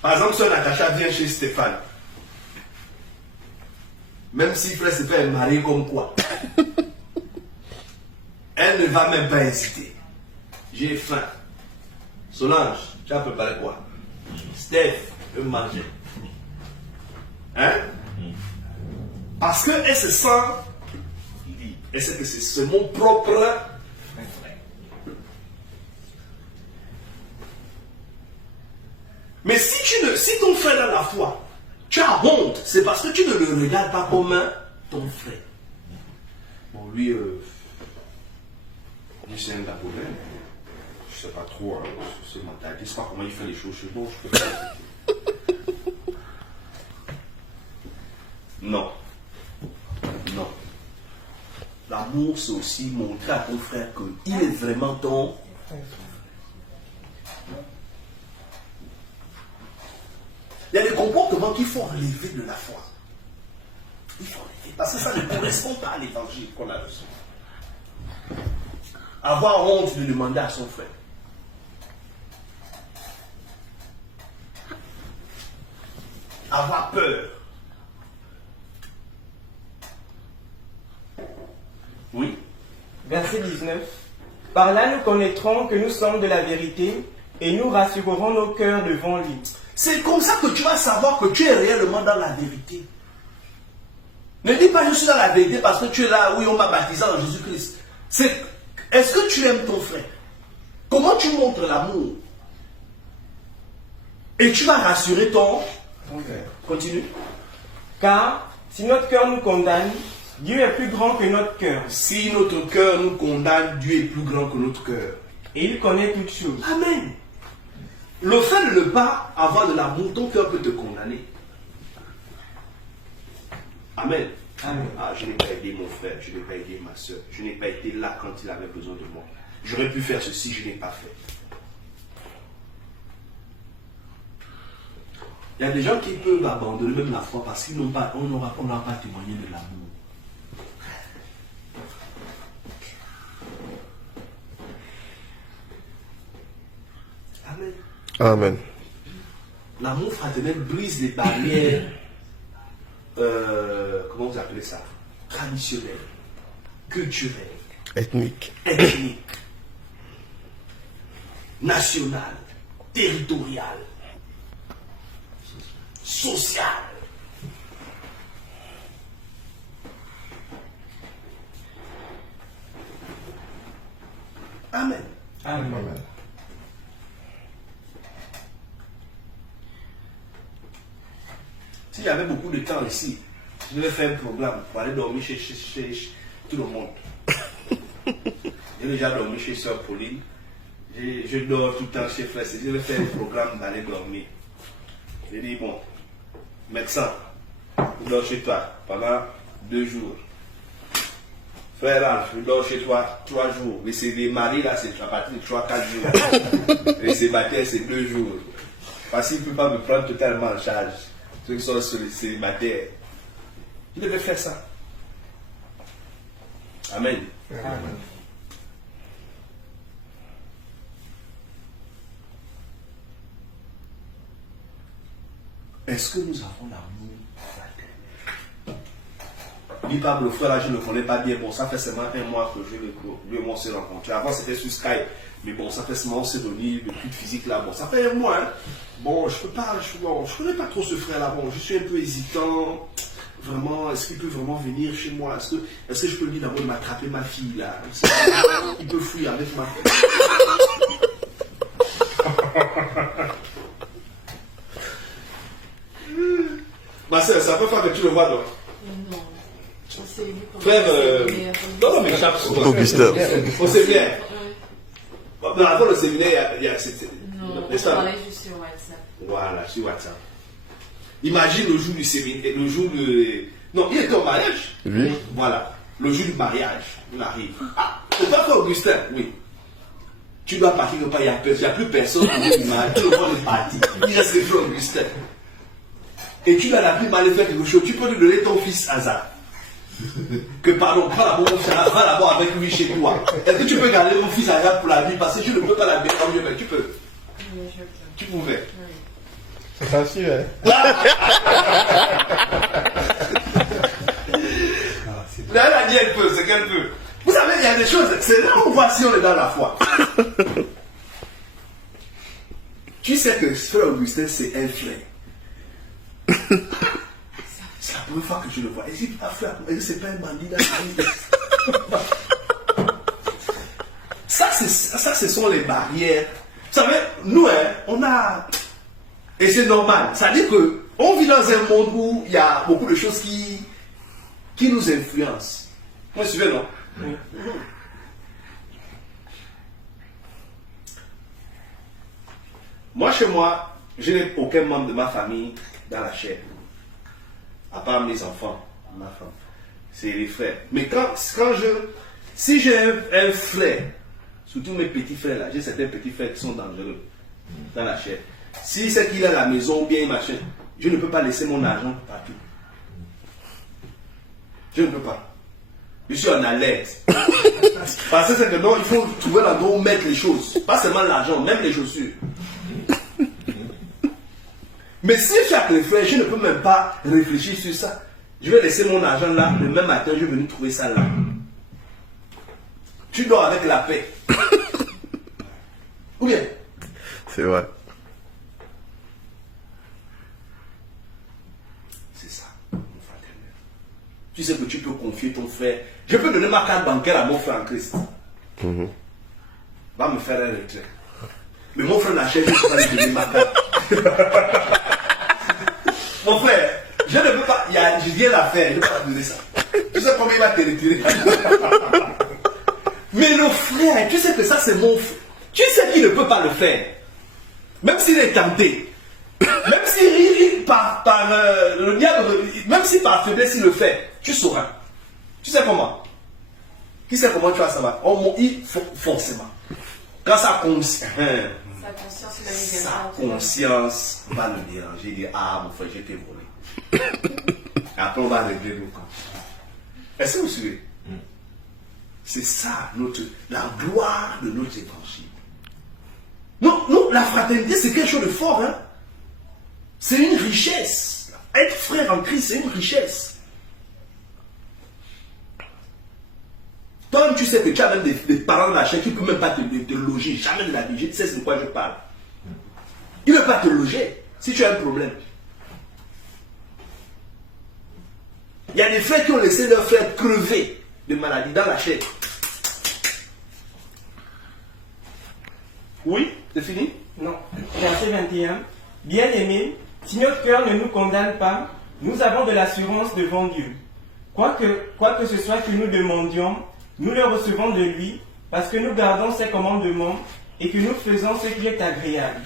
Par exemple, soeur Natacha vient chez Stéphane. Même si frère Stéphane est marié comme quoi. Elle ne va même pas hésiter. J'ai faim. Solange, tu as préparé quoi? Steph, veut manger. Hein? Parce qu'elle se sent libre. Elle sait que c'est mon propre frère. Mais si ton frère a la foi, tu as honte, c'est parce que tu ne le regardes pas comme ton frère. Bon, lui, c'est un Gabonais. Je ne sais pas trop, c'est mental. Je ne sais pas comment il fait les choses chez moi. Je peux pas. Non. Non. L'amour, c'est aussi montrer à ton frère qu'il est vraiment ton frère. Il y a des comportements qu'il faut enlever de la foi. Il faut enlever. Parce que ça ne correspond pas à l'évangile qu'on a reçu. Avoir honte de demander à son frère. Avoir peur. Oui. Verset 19. Par là, nous connaîtrons que nous sommes de la vérité et nous rassurerons nos cœurs devant lui. C'est comme ça que tu vas savoir que tu es réellement dans la vérité. Ne dis pas je suis dans la vérité parce que tu es là, oui, on m'a baptisé en Jésus-Christ. Est-ce que tu aimes ton frère? Comment tu montres l'amour? Et tu vas rassurer ton frère. Continue. Car si notre cœur nous condamne, Dieu est plus grand que notre cœur. Si notre cœur nous condamne, Dieu est plus grand que notre cœur. Et il connaît toutes choses. Amen. Le fait de ne pas avoir de l'amour, ton cœur peut te condamner. Amen. Ah, je n'ai pas aidé mon frère, je n'ai pas aidé ma soeur, je n'ai pas été là quand il avait besoin de moi. J'aurais pu faire ceci, je n'ai pas fait. Il y a des gens qui peuvent abandonner même la foi parce qu'on n'aura pas témoigné de l'amour. Amen. Amen. L'amour fraternel brise les barrières, comment vous appelez ça, traditionnelles, culturelles, Ethnique. ethniques, nationales, territoriales, sociales. Amen. Amen. S'il y avait beaucoup de temps ici, je devais faire un programme pour aller dormir chez tout le monde. J'ai déjà dormi chez Sœur Pauline. Je dors tout le temps chez Frère. Je vais faire un programme d'aller dormir. J'ai dit, bon, médecin, je dors chez toi pendant 2 jours. Frère Ralph, je dors chez toi 3 jours. Mais c'est des maris là, c'est à partir de 3-4 jours. Les célibataires, c'est 2 jours. Parce qu'il ne peut pas me prendre totalement en charge. Ceux qui sont sur les célibataires. Je devais faire ça. Amen. Amen. Est-ce que nous avons l'amour fraternel? Dis pas, le frère là, je ne le connais pas bien. Bon, ça fait seulement 1 mois que lui et moi on s'est rencontrés. Avant, c'était sur Skype. Mais bon, ça fait seulement on s'est donné le truc physique là. Bon, ça fait 1 mois. Hein. Bon, je connais pas trop ce frère là. Bon, je suis un peu hésitant. Vraiment, est-ce qu'il peut vraiment venir chez moi? Est-ce que je peux lui dire d'abord de m'attraper ma fille là? Il peut fuir avec ma fille. Ma soeur, ça peut faire que tu le vois donc. Non. On s'est vu quand Frère, même. non, mais chaque Augustin. au séminaire. Ouais. Bon, avant le séminaire, il y a Non, n'est-ce on pas? parlait juste sur WhatsApp. Voilà, sur WhatsApp. Imagine le jour du séminaire, le jour de. Non, il était au mariage. Oui. Voilà. Le jour du mariage, on arrive. Ah, c'est pas toi, Augustin? Oui. Tu dois partir, il n'y a plus personne pour le mariage. Tout le monde est parti. Il reste le frère Augustin. Et tu dois la plus mal faire quelque chose. Tu peux lui donner ton fils Hazard. Que pardon, va d'abord avec lui chez toi. Est-ce que tu peux garder mon fils Hazard pour la vie? Parce que je ne peux pas la défendre, mais tu peux. Oui, je peux. Tu pouvais. Oui. C'est facile, hein? Là, elle a dit elle peut, c'est qu'elle peut. Vous savez, il y a des choses, c'est là où on voit si on est dans la foi. Tu sais que frère Augustin, c'est un frère. C'est la première fois que je le vois. Est-ce que c'est pas un bandit là? Ça, ce sont les barrières. Vous savez, nous, hein, on a. Et c'est normal. Ça veut dire qu'on vit dans un monde où il y a beaucoup de choses qui nous influencent. Vous me suivez, non? Oui. Moi, chez moi, je n'ai aucun membre de ma famille dans la chair. À part mes enfants, ma femme. C'est les frères. Mais si j'ai un frère, surtout mes petits frères là, j'ai certains petits frères qui sont dangereux dans la chair. Si c'est qu'il est à la maison ou bien machin, je ne peux pas laisser mon argent partout. Je ne peux pas. Je suis en alerte. Parce que c'est que non, il faut trouver l'endroit où mettre les choses. Pas seulement l'argent, même les chaussures. Mais si je suis avec les frères, je ne peux même pas réfléchir sur ça. Je vais laisser mon argent là, le même matin, je vais venir trouver ça là. Tu dors avec la paix. Ou bien? C'est vrai. C'est ça, mon fraternel. Tu sais que tu peux confier ton frère. Je peux donner ma carte bancaire à mon frère en Christ. Va me faire un retrait. Mais mon frère n'achète, je ne peux pas lui donner ma carte. Mon frère, je ne peux pas. Je viens à faire, je ne peux pas donner ça. Tu sais combien il va te retirer? Mais le frère, tu sais que ça c'est mon frère. Tu sais qu'il ne peut pas le faire. Même s'il est tenté. Même s'il le diable, même si par faiblesse il le fait, tu sauras. Tu sais comment? Qui sait comment tu vas savoir? Forcément. Quand sa conscience va le déranger, il dit ah mon frère, j'ai été volé. Après on va régler le compte. Est-ce que vous suivez? C'est ça la gloire de notre évangile. Non, la fraternité c'est quelque chose de fort. Hein? C'est une richesse. Être frère en Christ, c'est une richesse. Toi-même, tu sais que tu as même des parents de la chair qui ne peuvent même pas te loger. Jamais de la vie. Tu sais de quoi je parle. Ils ne peuvent pas te loger si tu as un problème. Il y a des frères qui ont laissé leurs frères crever de maladie dans la chair. Oui, c'est fini? Non. Verset 21. Bien-aimés, si notre cœur ne nous condamne pas, nous avons de l'assurance devant Dieu. Quoi que ce soit que nous demandions, nous le recevons de lui, parce que nous gardons ses commandements et que nous faisons ce qui est agréable.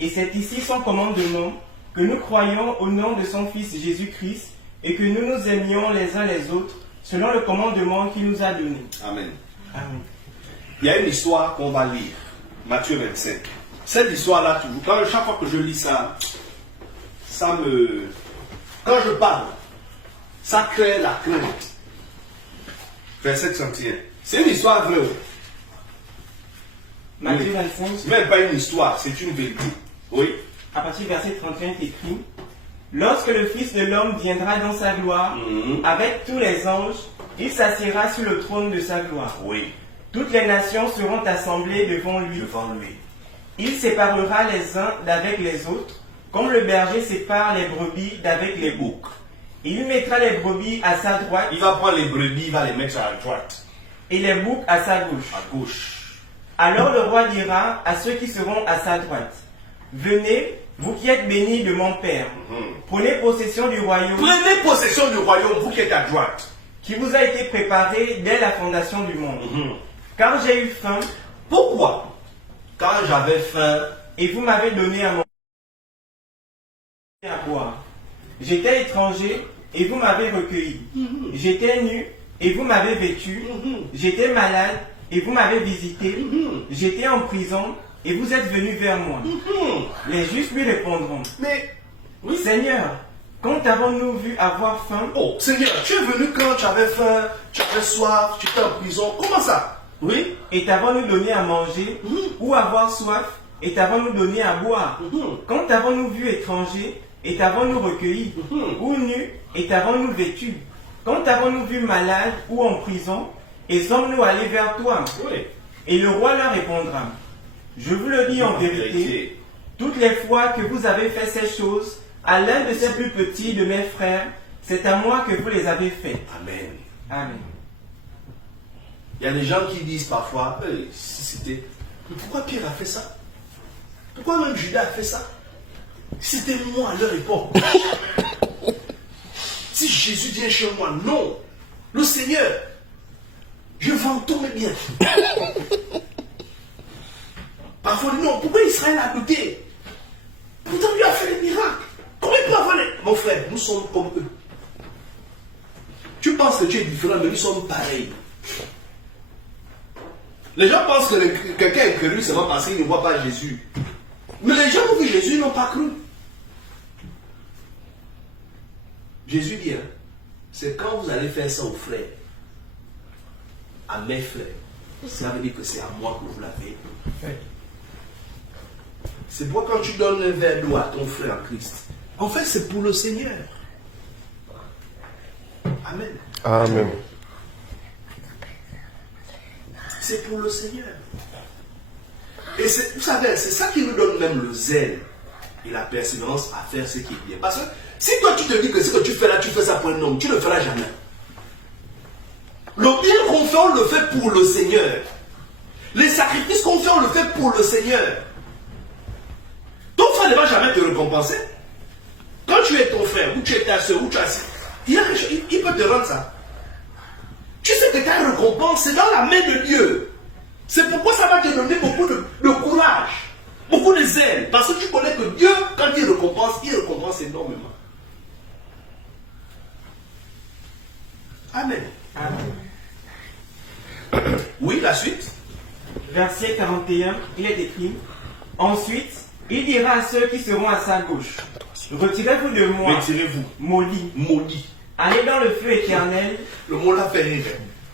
Et c'est ici son commandement, que nous croyons au nom de son Fils Jésus-Christ et que nous nous aimions les uns les autres selon le commandement qu'il nous a donné. Amen. Amen. Il y a une histoire qu'on va lire, Matthieu 25. Cette histoire-là, chaque fois que je lis ça, quand je parle, ça crée la crainte. Verset 31. C'est une histoire vraie. Matthieu 25, Ce n'est même pas une histoire, c'est une vérité. Oui. à partir du verset 31, est écrit: Lorsque le Fils de l'homme viendra dans sa gloire, avec tous les anges, il s'assiera sur le trône de sa gloire. Oui. Toutes les nations seront assemblées devant lui. Devant lui. Il séparera les uns d'avec les autres, comme le berger sépare les brebis d'avec les boucs. Et il mettra les brebis à sa droite Il va prendre les brebis, il va les mettre à droite, et les boucs à sa gauche. à gauche. Alors le roi dira à ceux qui seront à sa droite: Venez, vous qui êtes bénis de mon Père, prenez possession du royaume Prenez possession du royaume, vous qui êtes à droite. qui vous a été préparé dès la fondation du monde. Car j'ai eu faim, Pourquoi? Quand j'avais faim, et vous m'avez donné à manger et à boire. J'étais étranger, et vous m'avez recueilli. J'étais nu, et vous m'avez vêtu. J'étais malade, et vous m'avez visité. J'étais en prison, et vous êtes venus vers moi. Les justes lui répondront: mais Oui, Seigneur, quand avons-nous vu avoir faim oh Seigneur, tu es venu quand tu avais faim, tu avais soif, tu étais en prison. Comment ça? Oui. et t'avons-nous donné à manger, ou avoir soif, et t'avons-nous donné à boire? Quand avons-nous vu étranger, et t'avons-nous recueilli, ou nu, et t'avons-nous vêtu? Quand avons-nous vu malade, ou en prison, et sommes-nous allés vers toi? Oui. Et le roi leur répondra: Je vous le dis en vérité, toutes les fois que vous avez fait ces choses à l'un de ces plus petits de mes frères, c'est à moi que vous les avez faites. Amen. Amen. Il y a des gens qui disent parfois, si c'était... Mais pourquoi Pierre a fait ça? Pourquoi même Judas a fait ça? C'était moi à leur époque. Si Jésus vient chez moi, non. Le Seigneur, je vends tous mes biens. Parfois, non, pourquoi Israël a douté? Pourtant, lui a fait des miracles. Comment il peut avoir les... Mon frère, nous sommes comme eux. Tu penses que tu es différent, mais nous sommes pareils. Les gens pensent que quelqu'un est cru seulement parce qu'il ne voit pas Jésus. Mais les gens ont vu Jésus, ils n'ont pas cru. Jésus dit, c'est quand vous allez faire ça aux frères, à mes frères, ça veut dire que c'est à moi que vous l'avez fait. C'est pourquoi quand tu donnes un verre d'eau à ton frère en Christ, en fait c'est pour le Seigneur. Amen. Amen. C'est pour le Seigneur. Et vous savez, c'est ça qui nous donne même le zèle et la persévérance à faire ce qui est bien. Parce que si toi tu te dis que ce que tu fais là, tu fais ça pour un homme, tu ne le feras jamais. Le bien qu'on fait, on le fait pour le Seigneur. Les sacrifices qu'on fait, on le fait pour le Seigneur. Ton frère ne va jamais te récompenser. Quand tu es ton frère, ou tu es ta soeur, ou tu as... il peut te rendre ça. Tu sais que ta récompense, c'est dans la main de Dieu. C'est pourquoi ça va te donner beaucoup de courage. Beaucoup de zèle. Parce que tu connais que Dieu, quand il récompense énormément. Amen. Amen. Oui, la suite. Verset 41, il est écrit, ensuite, il dira à ceux qui seront à sa gauche, retirez-vous de moi, Retirez-vous. maudits, Maudits. allez dans le feu éternel, Le mot là fait rire.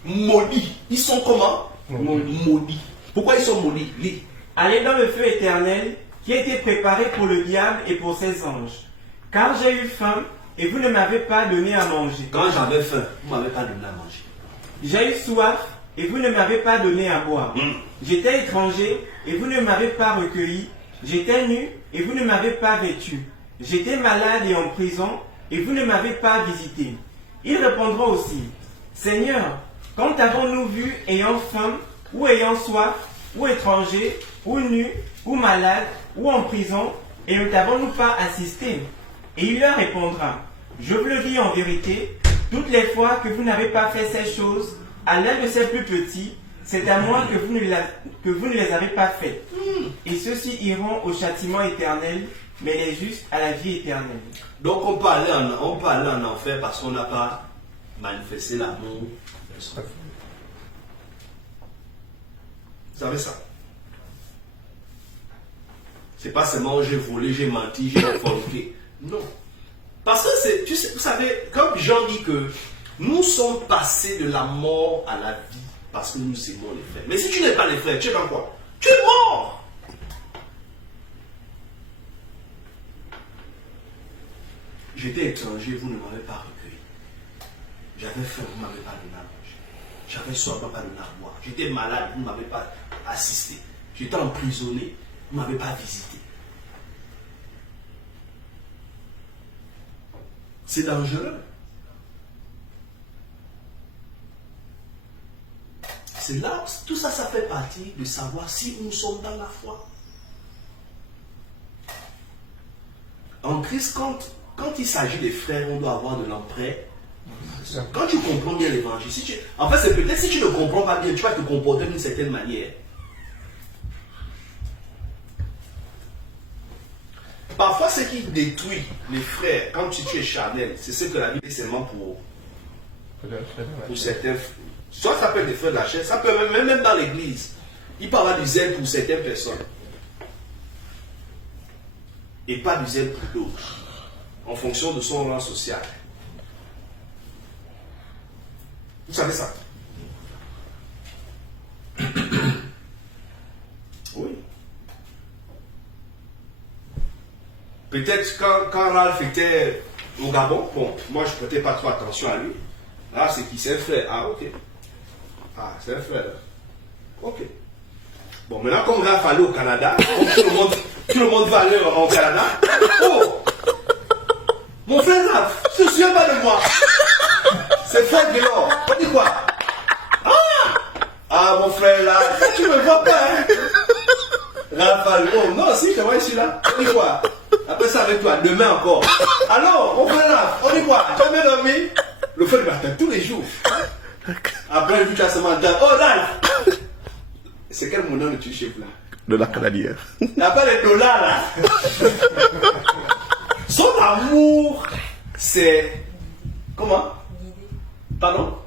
Maudits. Ils sont comment? Maudits. Pourquoi ils sont maudits? Lis. allez dans le feu éternel qui a été préparé pour le diable et pour ses anges. Car j'ai eu faim et vous ne m'avez pas donné à manger. Quand j'avais faim, vous ne m'avez pas donné à manger. J'ai eu soif et vous ne m'avez pas donné à boire. J'étais étranger et vous ne m'avez pas recueilli. J'étais nu et vous ne m'avez pas vêtu. J'étais malade et en prison et vous ne m'avez pas visité. Ils répondront aussi, Seigneur, quand t'avons-nous vu ayant faim ou ayant soif ou étranger ou nu ou malade ou en prison et ne t'avons-nous pas assisté? Et il leur répondra, je vous le dis en vérité, toutes les fois que vous n'avez pas fait ces choses à l'un de ces plus petits, c'est à moi que vous ne les avez pas faites. Et ceux-ci iront au châtiment éternel, mais les justes à la vie éternelle. Donc on peut aller en enfer parce qu'on n'a pas manifesté l'amour. Vous savez ça? C'est pas seulement j'ai volé, j'ai menti, j'ai forniqué. Non. Parce que c'est, tu sais, vous savez, comme Jean dit que nous sommes passés de la mort à la vie parce que nous aimons les frères. Mais si tu n'aimes pas les frères, tu es dans quoi? Tu es mort. J'étais étranger, vous ne m'avez pas recueilli. J'avais faim, vous ne m'avez pas donné à manger. J'avais soif, vous ne m'avez pas donné à boire. J'étais malade, vous ne m'avez pas assisté. J'étais emprisonné, vous ne m'avez pas visité. C'est dangereux. C'est là, tout ça, ça fait partie de savoir si nous sommes dans la foi. En Christ, quand il s'agit des frères, on doit avoir de l'emprunt. Quand tu comprends bien l'évangile, en fait, c'est peut-être si tu ne comprends pas bien, tu vas te comporter d'une certaine manière. Parfois, ce qui détruit les frères, quand tu es charnel, c'est ce que la Bible est seulement pour certains. Soit ça peut être des frères de la chair, ça peut même dans l'église. Il peut avoir du zèle pour certaines personnes. Et pas du zèle pour d'autres. En fonction de son rang social. Vous savez ça? Oui. Peut-être quand Ralph était au Gabon, bon, moi je ne prêtais pas trop attention à lui. Ah, c'est qui? C'est un frère. Ah, ok. Ah, c'est un frère. Ok. Bon, maintenant, comme Ralph allait au Canada, tout le monde va aller au Canada. Oh! Mon frère Ralph, tu ne te souviens pas de moi? C'est frère Guélor. On dit quoi? Ah, mon frère là, tu ne me vois pas, hein? Ralph, oh non, si, je te vois ici là. On dit quoi? Après ça avec toi, demain encore. Alors, mon frère Ralph, on dit quoi? Tu as bien dormi? Le frère va faire tous les jours. Après, lui, tu as seulement dit, oh Ralph! C'est quel monnaie on utilise chez vous là? De la canadienne. Il n'y a pas les dollars là. Son amour, c'est. Comment? Guidé. Pardon?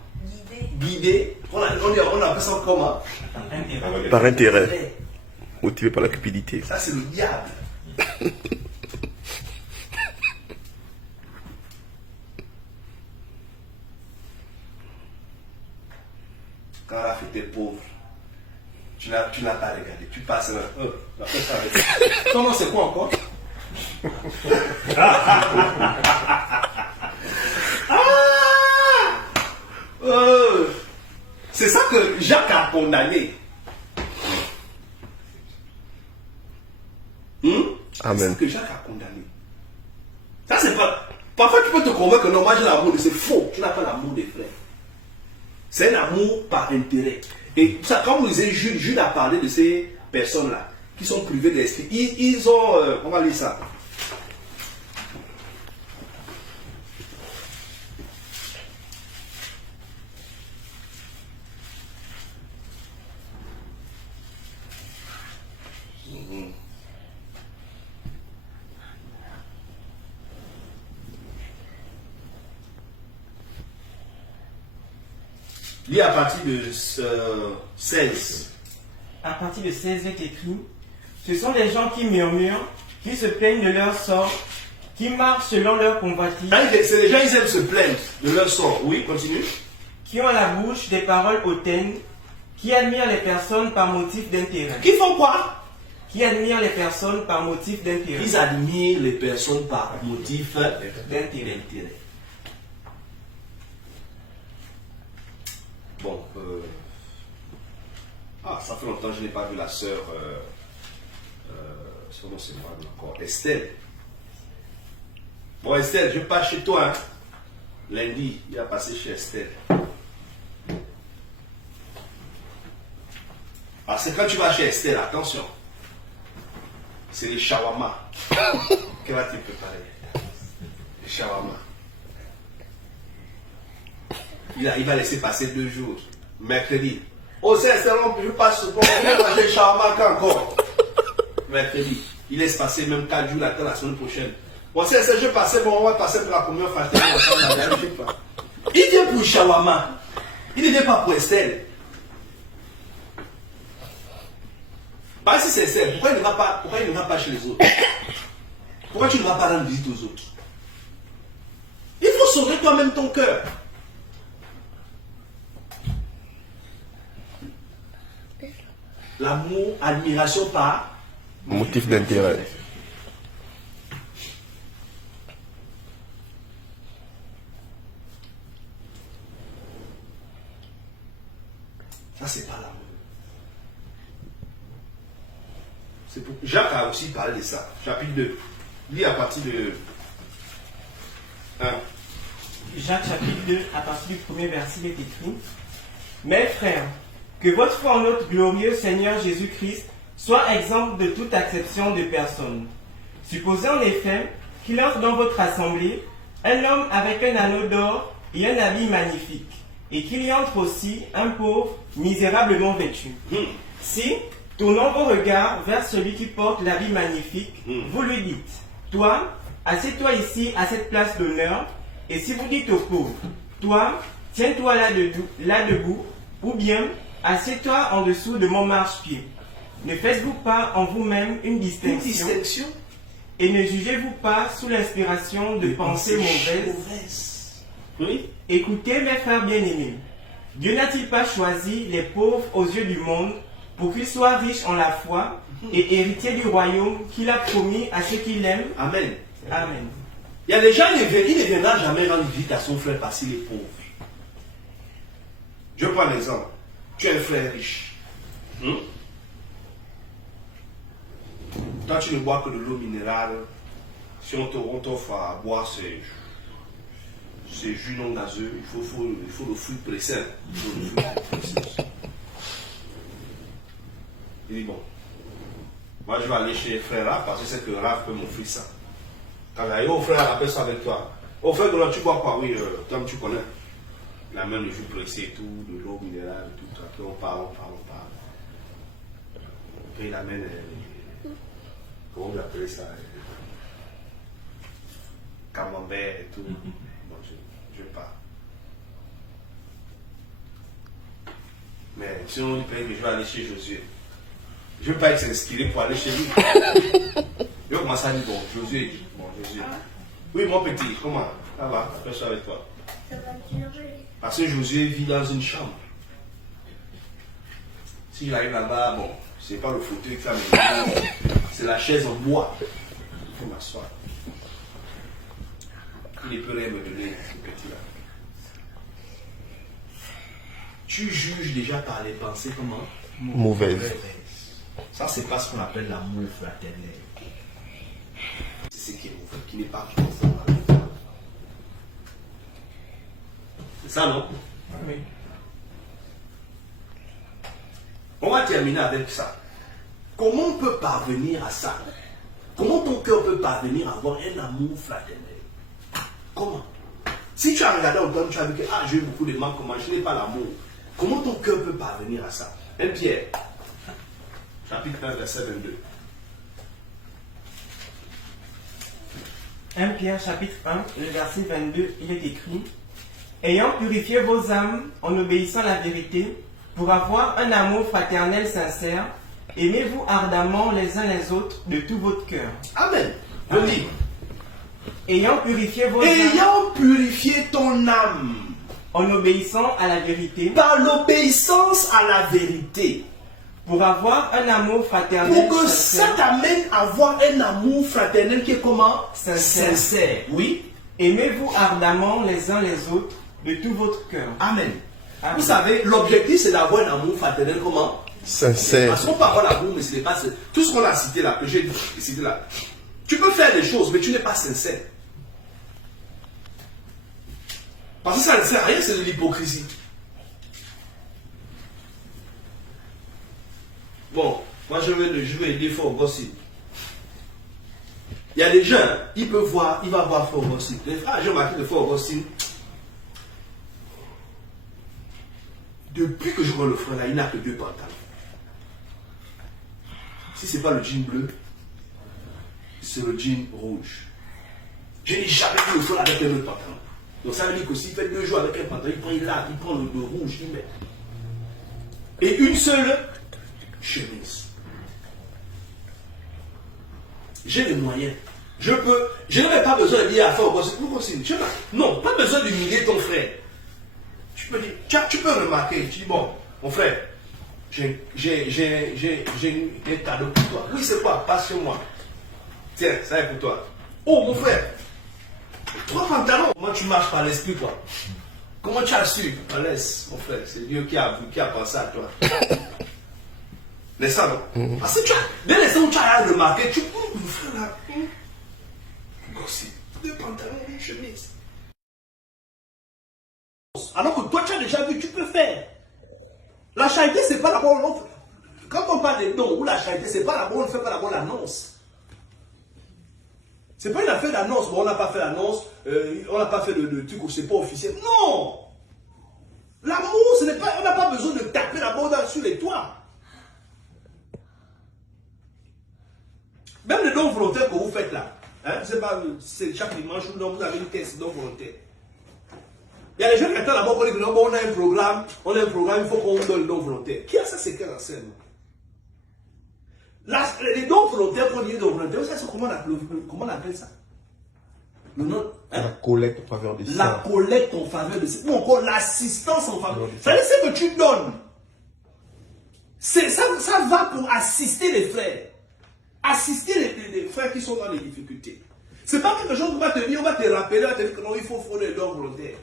Guidé. On appelle ça comment? Par intérêt. Motivé par la cupidité. Ça, c'est le diable. Quand Raph était pauvre, tu n'as pas regardé. Tu passes là. Après ça, ton nom, c'est quoi encore? C'est ça que Jacques a condamné. Amen. C'est ça que Jacques a condamné. Ça, c'est pas. Parfois, tu peux te convaincre que non, moi j'ai l'amour de. C'est faux. Tu n'as pas l'amour des frères. C'est un amour par intérêt. Et ça, quand vous lisez Jude a parlé de ces personnes-là qui sont privées d'esprit. Ils ont. On va lire ça. Lis à partir de 16. À partir de 16, il est écrit, ce sont des gens qui murmurent, qui se plaignent de leur sort, qui marchent selon leur convoitise, C'est les gens, ils aiment se plaindre de leur sort. Oui, continue. qui ont à la bouche des paroles hautaines, qui admirent les personnes par motif d'intérêt. Qui font quoi? Qui admirent les personnes par motif d'intérêt. Ils admirent les personnes par motif D'intérêt. d'intérêt. Bon, ça fait longtemps que je n'ai pas vu la sœur, son nom c'est quoi encore, Estelle. Bon Estelle, je passe chez toi, hein. Lundi, il va passer chez Estelle. Alors c'est quand tu vas chez Estelle, attention, c'est les shawarma qu'elle va te préparer. Les shawarma. Il va laisser passer 2 jours. Mercredi. Oh, c'est long, je passe bon, on va manger shawarma quand encore. Mercredi. Il laisse passer même 4 jours, attends la semaine prochaine. Bon, c'est je passais, bon, on va passer pour la première fois. Il vient pour shawarma. Il ne vient pas pour Estelle. Bah, si c'est Estelle, pourquoi il ne va pas chez les autres? Pourquoi tu ne vas pas rendre visite aux autres? Il faut sauver toi-même ton cœur. L'amour, admiration par Motif d'intérêt. ça, c'est pas l'amour. C'est pour... Jacques a aussi parlé de ça. Chapitre 2. Lis à partir de 1. Jacques chapitre 2, à partir du premier verset, il est écrit, mes frères, que votre foi en notre glorieux Seigneur Jésus-Christ soit exemple de toute acception de personne. Supposez en effet qu'il entre dans votre assemblée un homme avec un anneau d'or et un habit magnifique, et qu'il y entre aussi un pauvre misérablement vêtu. Si, tournant vos regards vers celui qui porte l'habit magnifique, vous lui dites, toi, assieds-toi ici à cette place d'honneur, et si vous dites au pauvre, toi, tiens-toi là debout, ou bien, assieds-toi en dessous de mon marchepied. Ne faites-vous pas en vous-même une distinction, et ne jugez-vous pas sous l'inspiration de pensées mauvaises. Oui. Écoutez mes frères bien-aimés, Dieu n'a-t-il pas choisi les pauvres aux yeux du monde pour qu'ils soient riches en la foi et héritiers du royaume qu'il a promis à ceux qui l'aiment? Amen. Amen. Il y a des gens, il ne viendra jamais rendre visite à son frère parce qu'il est pauvre. Je prends un exemple. Tu es un frère riche. Toi, tu ne bois que de l'eau minérale. Si on t'offre à boire ces jus non gazeux, il faut le fruit pressé. Il dit bon, moi je vais aller chez frère Raph parce que c'est que Raph peut m'offrir ça. Quand j'arrive au frère, rappelle ça avec toi. Au frère, tu bois quoi? Oui, Tom, tu connais. Il amène le jus pressé et tout, de l'eau minérale et tout. Après, on parle. Après, il amène. Comment vous appelez ça? Camembert et tout. Bon, je pars. Mais si on dit que je vais aller chez Josué, je ne veux pas être inspiré pour aller chez lui. Je commence à dire, bon, Josué. Oui, mon petit, comment? Ça va, après ça avec toi. Ça va durer. Parce que Josué vit dans une chambre. Si j'arrive là-bas, bon, c'est pas le fauteuil que ça me dit, c'est la chaise en bois. Il faut m'asseoir. Il ne peut rien me donner, ce petit-là. Tu juges déjà par les pensées comment? Mauvaise. Ça, c'est pas ce qu'on appelle l'amour fraternel. C'est ce qui est mauvais, qui n'est pas constant dans la vie. C'est ça, non? Oui. On va terminer avec ça. Comment on peut parvenir à ça? Comment ton cœur peut parvenir à avoir un amour fraternel? Comment? Si tu as regardé autour, tu as vu que j'ai eu beaucoup de mal, comment je n'ai pas l'amour. Comment ton cœur peut parvenir à ça? 1 Pierre, chapitre 1, verset 22. 1 Pierre chapitre 1, le verset 22, il est écrit, Ayant purifié vos âmes en obéissant à la vérité, pour avoir un amour fraternel sincère, aimez-vous ardemment les uns les autres de tout votre cœur. Amen. Je lis. Ayant purifié vos âmes Ayant purifié ton âme en obéissant à la vérité, par l'obéissance à la vérité, pour avoir un amour fraternel pour que ça sincère, t'amène à avoir un amour fraternel qui est comment? Sincère. Sincère. Oui. aimez-vous ardemment les uns les autres de tout votre cœur. Amen. Amen. Vous savez, l'objectif c'est d'avoir un amour fraternel comment? Sincère. Parce qu'on peut avoir l'amour, mais ce n'est pas tout ce qu'on a cité là, que j'ai cité là. Tu peux faire des choses, mais tu n'es pas sincère. Parce que ça ne sert à rien, c'est de l'hypocrisie. Bon, moi je vais aider Fort Gossip. Il y a des gens, ils peuvent voir, il va voir Fort Gossip. Les frères, j'ai remarqué que Fort Gossip, depuis que je vois le frère là, il n'a que 2 pantalons. Si ce n'est pas le jean bleu, c'est le jean rouge. Je n'ai jamais vu le frère avec un autre pantalon. Donc ça veut dire que s'il fait 2 jours avec un pantalon, il prend le rouge, il met. Et une seule chemise. J'ai les moyens. Je n'aurais pas besoin de dire à Fort Gossip, non, pas besoin d'humilier ton frère. Tu peux dire, tu peux remarquer, tu dis, bon, mon frère, j'ai un cadeau pour toi. Oui, c'est quoi? Passe chez moi. Tiens, ça est pour toi. Oh, mon frère, 3 pantalons. Comment tu marches par l'esprit, quoi? Comment tu as su? Laisse, mon frère, c'est Dieu qui a pensé à toi. N'est-ce pas, non? Parce que dès l'instant où tu as remarqué, tu peux, mon frère, là, gossip, 2 pantalons, une chemise. Alors que toi, tu as déjà vu, tu peux faire. La charité, c'est pas d'abord. Quand on parle des dons ou la charité, c'est pas d'abord, on ne fait pas d'abord l'annonce. C'est pas une affaire d'annonce. Bon, on n'a pas fait l'annonce, on n'a pas fait de truc où c'est pas officiel. Non! L'amour, ce n'est pas. On n'a pas besoin de taper d'abord sur les toits. Même les dons volontaires que vous faites là, hein, c'est pas chaque dimanche où vous avez une caisse de dons volontaires. Il y a des gens qui attendent d'abord pour dire que non, bon, on a un programme, il faut qu'on donne le don volontaire. Qui a ça, c'est quelle scène? Les dons volontaires, pour dire dons volontaires, vous savez comment on appelle ça? Le nom, hein? La collecte en faveur des La collecte en faveur de ça. Ou encore l'assistance en faveur de ça. C'est ce que tu donnes. Ça va pour assister les frères. Assister les frères qui sont dans les difficultés. C'est pas quelque chose qu'on va te dire, on va te rappeler, on va te dire que non, il faut faire des dons volontaires.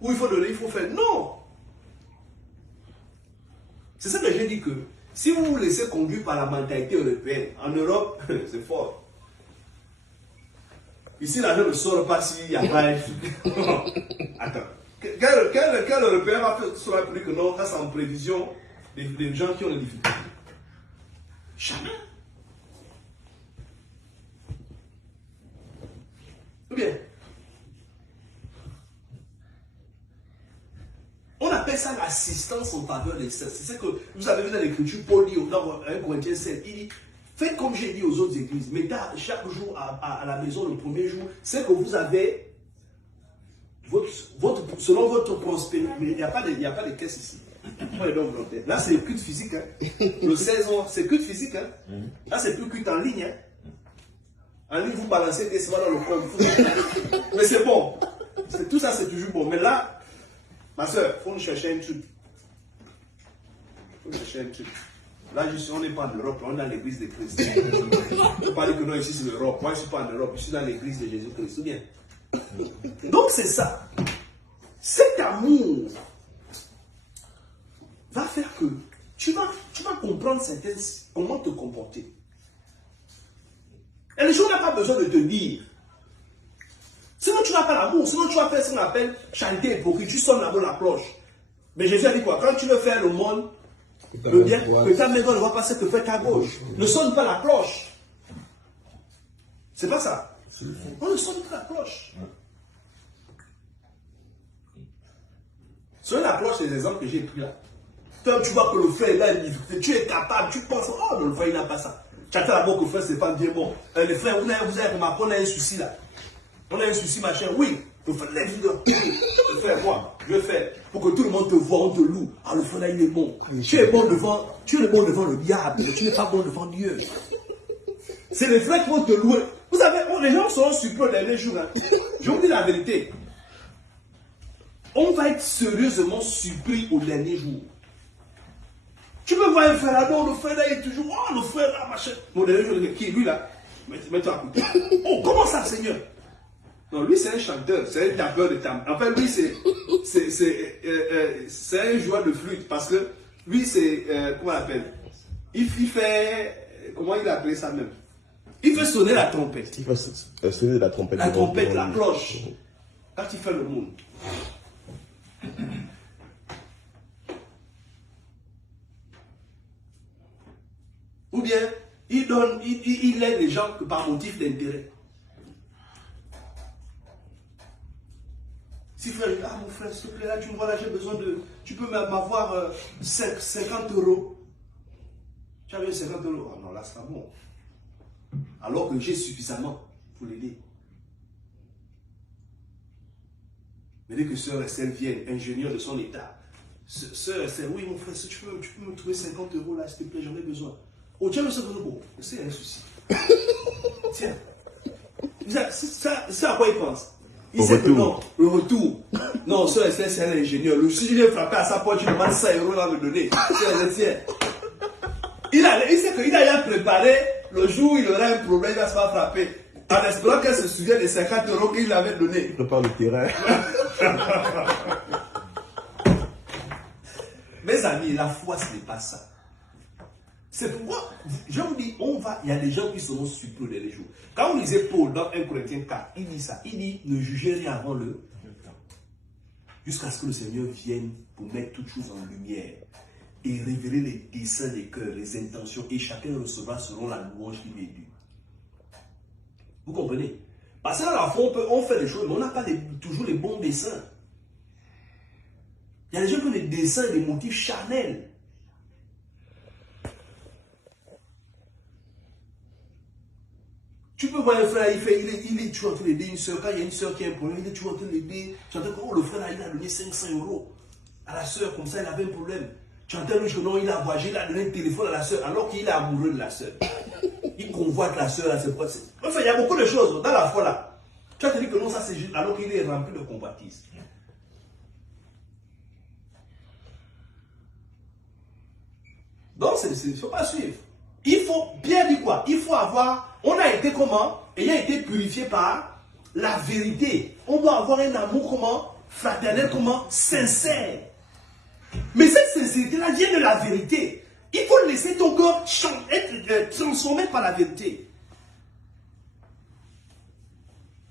Ou il faut donner, il faut faire. Non! C'est ça que j'ai dit que si vous vous laissez conduire par la mentalité européenne, en Europe, c'est fort. Ici, l'argent ne sort pas s'il n'y a pas un. Attends. Quel Européen va faire cela pour dire que non, ça c'est en prévision des gens qui ont des difficultés? Jamais. Ou bien, on appelle ça l'assistance en faveur des saints. C'est ce que vous avez vu dans l'écriture, Paul dit dans 1 Corinthiens 7, il dit, faites comme j'ai dit aux autres églises, mettez chaque jour à la maison le premier jour, c'est que vous avez, selon votre prospérité, mais il n'y a pas de caisse ici. Là, c'est le culte physique. Hein. Le 16 ans, c'est culte physique. Hein. Là, c'est plus culte en ligne. Hein. En ligne, vous balancez des soirs dans le corps. Mais c'est bon. Tout ça, c'est toujours bon. Mais là, ma soeur, il faut nous chercher un truc. Là, on n'est pas en Europe, on est dans l'église de Christ. Je ne parle que non, ici c'est l'Europe. Moi, je ne suis pas en Europe, je suis dans l'église de Jésus-Christ. Bien. Donc, c'est ça. Cet amour va faire que tu vas comprendre comment te comporter. Et les gens n'ont pas besoin de te dire. Sinon, tu n'as pas l'amour. Sinon, tu vas faire ce qu'on appelle charité hypocrite. Tu sonnes d'abord la cloche. Mais Jésus a dit quoi? Quand tu veux faire le monde, le bien, que ta main ne voit pas ce que fait ta gauche. Ne sonne pas la cloche. C'est pas ça. On ne sonne pas la cloche. Sur la cloche, c'est les exemples que j'ai pris là. Toi, tu vois que le frère, il a une difficulté. Tu es capable, tu penses, oh, non, le frère, il n'a pas ça. Tu attends d'abord que le frère, c'est pas bien bon. Les frères, vous avez remarqué, on a un souci là. On a un souci, machin. Oui, Le frère, le frère, moi, je vais faire pour que tout le monde te voit, on te loue. Ah, le frère là, il est bon. Tu es bon devant le diable, mais tu n'es pas bon devant Dieu. C'est les frères qui vont te louer. Vous savez, les gens seront surpris les derniers jours. Hein. Je vous dis la vérité. On va être sérieusement surpris aux derniers jours. Tu peux voir un frère là, non, le frère là, il est toujours, oh, le frère là, machin. Mon dernier jour, qui est lui là? Mets-toi à côté. Oh, comment ça, Seigneur? Non, lui, c'est un chanteur, c'est un tapeur de tam. En fait, lui, c'est un joueur de flûte parce que lui, c'est, comment on l'appelle? Il fait, comment il a appelé ça même? Il fait sonner la trompette. Il fait sonner la trompette. La trompette, la cloche. Quand il fait le monde. Ou bien, il aide les gens que par motif d'intérêt. Si frère, ah mon frère, s'il te plaît, là, tu me vois là, j'ai besoin de. Tu peux m'avoir 50 euros. Tu avais 50 euros. Ah non, là, c'est pas bon. Alors que j'ai suffisamment pour l'aider. Mais dès que sœur Estelle vient, ingénieur de son état, sœur Estelle, oui mon frère, si tu peux me trouver 50 euros là, s'il te plaît, j'en ai besoin. Oh, tiens le second bon, c'est un souci. Tiens. C'est à quoi il pense? Il sait que non, le retour. Non, sœur Estelle, c'est un ingénieur. Le si il est frappé à sa porte, tu demandes 100 euros, il va me donner. Tiens. Il sait qu'il a déjà préparé le jour où il aura un problème, il va se faire frapper. En espérant qu'elle se souvienne des 50 euros qu'il avait donné. Il prépare le terrain. Mes amis, la foi, ce n'est pas ça. C'est pourquoi, je vous dis, il y a des gens qui seront surpris les jours. Quand on lisait Paul dans 1 Corinthiens 4, il dit ça. Il dit, ne jugez rien avant le temps. Jusqu'à ce que le Seigneur vienne pour mettre toutes choses en lumière et révéler les desseins des cœurs, les intentions, et chacun recevra selon la louange qui lui est due. Vous comprenez? Parce que à la fois, on fait des choses, mais on n'a pas toujours les bons dessins. Il y a des gens qui ont des dessins, des motifs charnels. Tu peux voir un frère, il est toujours en train d'aider une soeur. Quand il y a une soeur qui a un problème, il est toujours en train d'aider. Tu entends que oh, le frère là, il a donné 500 euros à la soeur, comme ça il avait un problème. Tu entends que non, il a voyagé, il a donné un téléphone à la soeur, alors qu'il est amoureux de la soeur. Il convoite la soeur à ses potes. Enfin, il y a beaucoup de choses dans la foi là. Tu vas te dire que non, ça c'est juste alors qu'il est rempli de convoitise. Donc, il ne faut pas suivre. Il faut bien dire quoi? Il faut avoir, on a été comment? Ayant été purifié par la vérité. On doit avoir un amour comment? Fraternel comment? Sincère. Mais cette sincérité-là vient de la vérité. Il faut laisser ton corps être transformé par la vérité.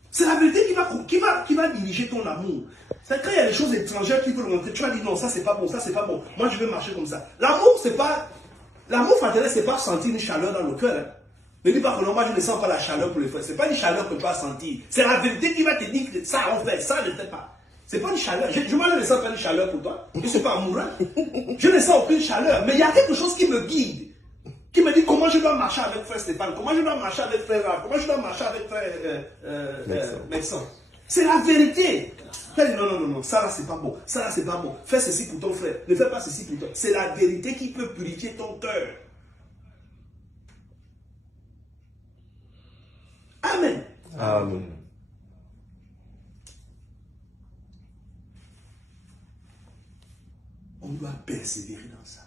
C'est la vérité qui va diriger ton amour. C'est quand il y a des choses étrangères qui veulent rentrer, tu vas dire non, ça c'est pas bon, ça c'est pas bon. Moi je vais marcher comme ça. L'amour, c'est pas. L'amour fraternel, c'est pas sentir une chaleur dans le cœur. Hein. Ne dis pas que non, moi je ne sens pas la chaleur pour les frères. C'est pas une chaleur que tu vas sentir. C'est la vérité qui va te dire que ça on fait, ça ne fait pas. C'est pas une chaleur. Moi je ne sens pas une chaleur pour toi. Je ne suis pas amoureux. Je ne sens aucune chaleur. Mais il y a quelque chose qui me guide. Qui me dit comment je dois marcher avec frère Stéphane, comment je dois marcher avec frère Raph, comment je dois marcher avec frère Nelson. C'est la vérité. Non, ça là c'est pas bon, ça là c'est pas bon. Fais ceci pour ton frère, ne fais pas ceci pour toi. C'est la vérité qui peut purifier ton cœur. Amen. Amen. On doit persévérer dans ça.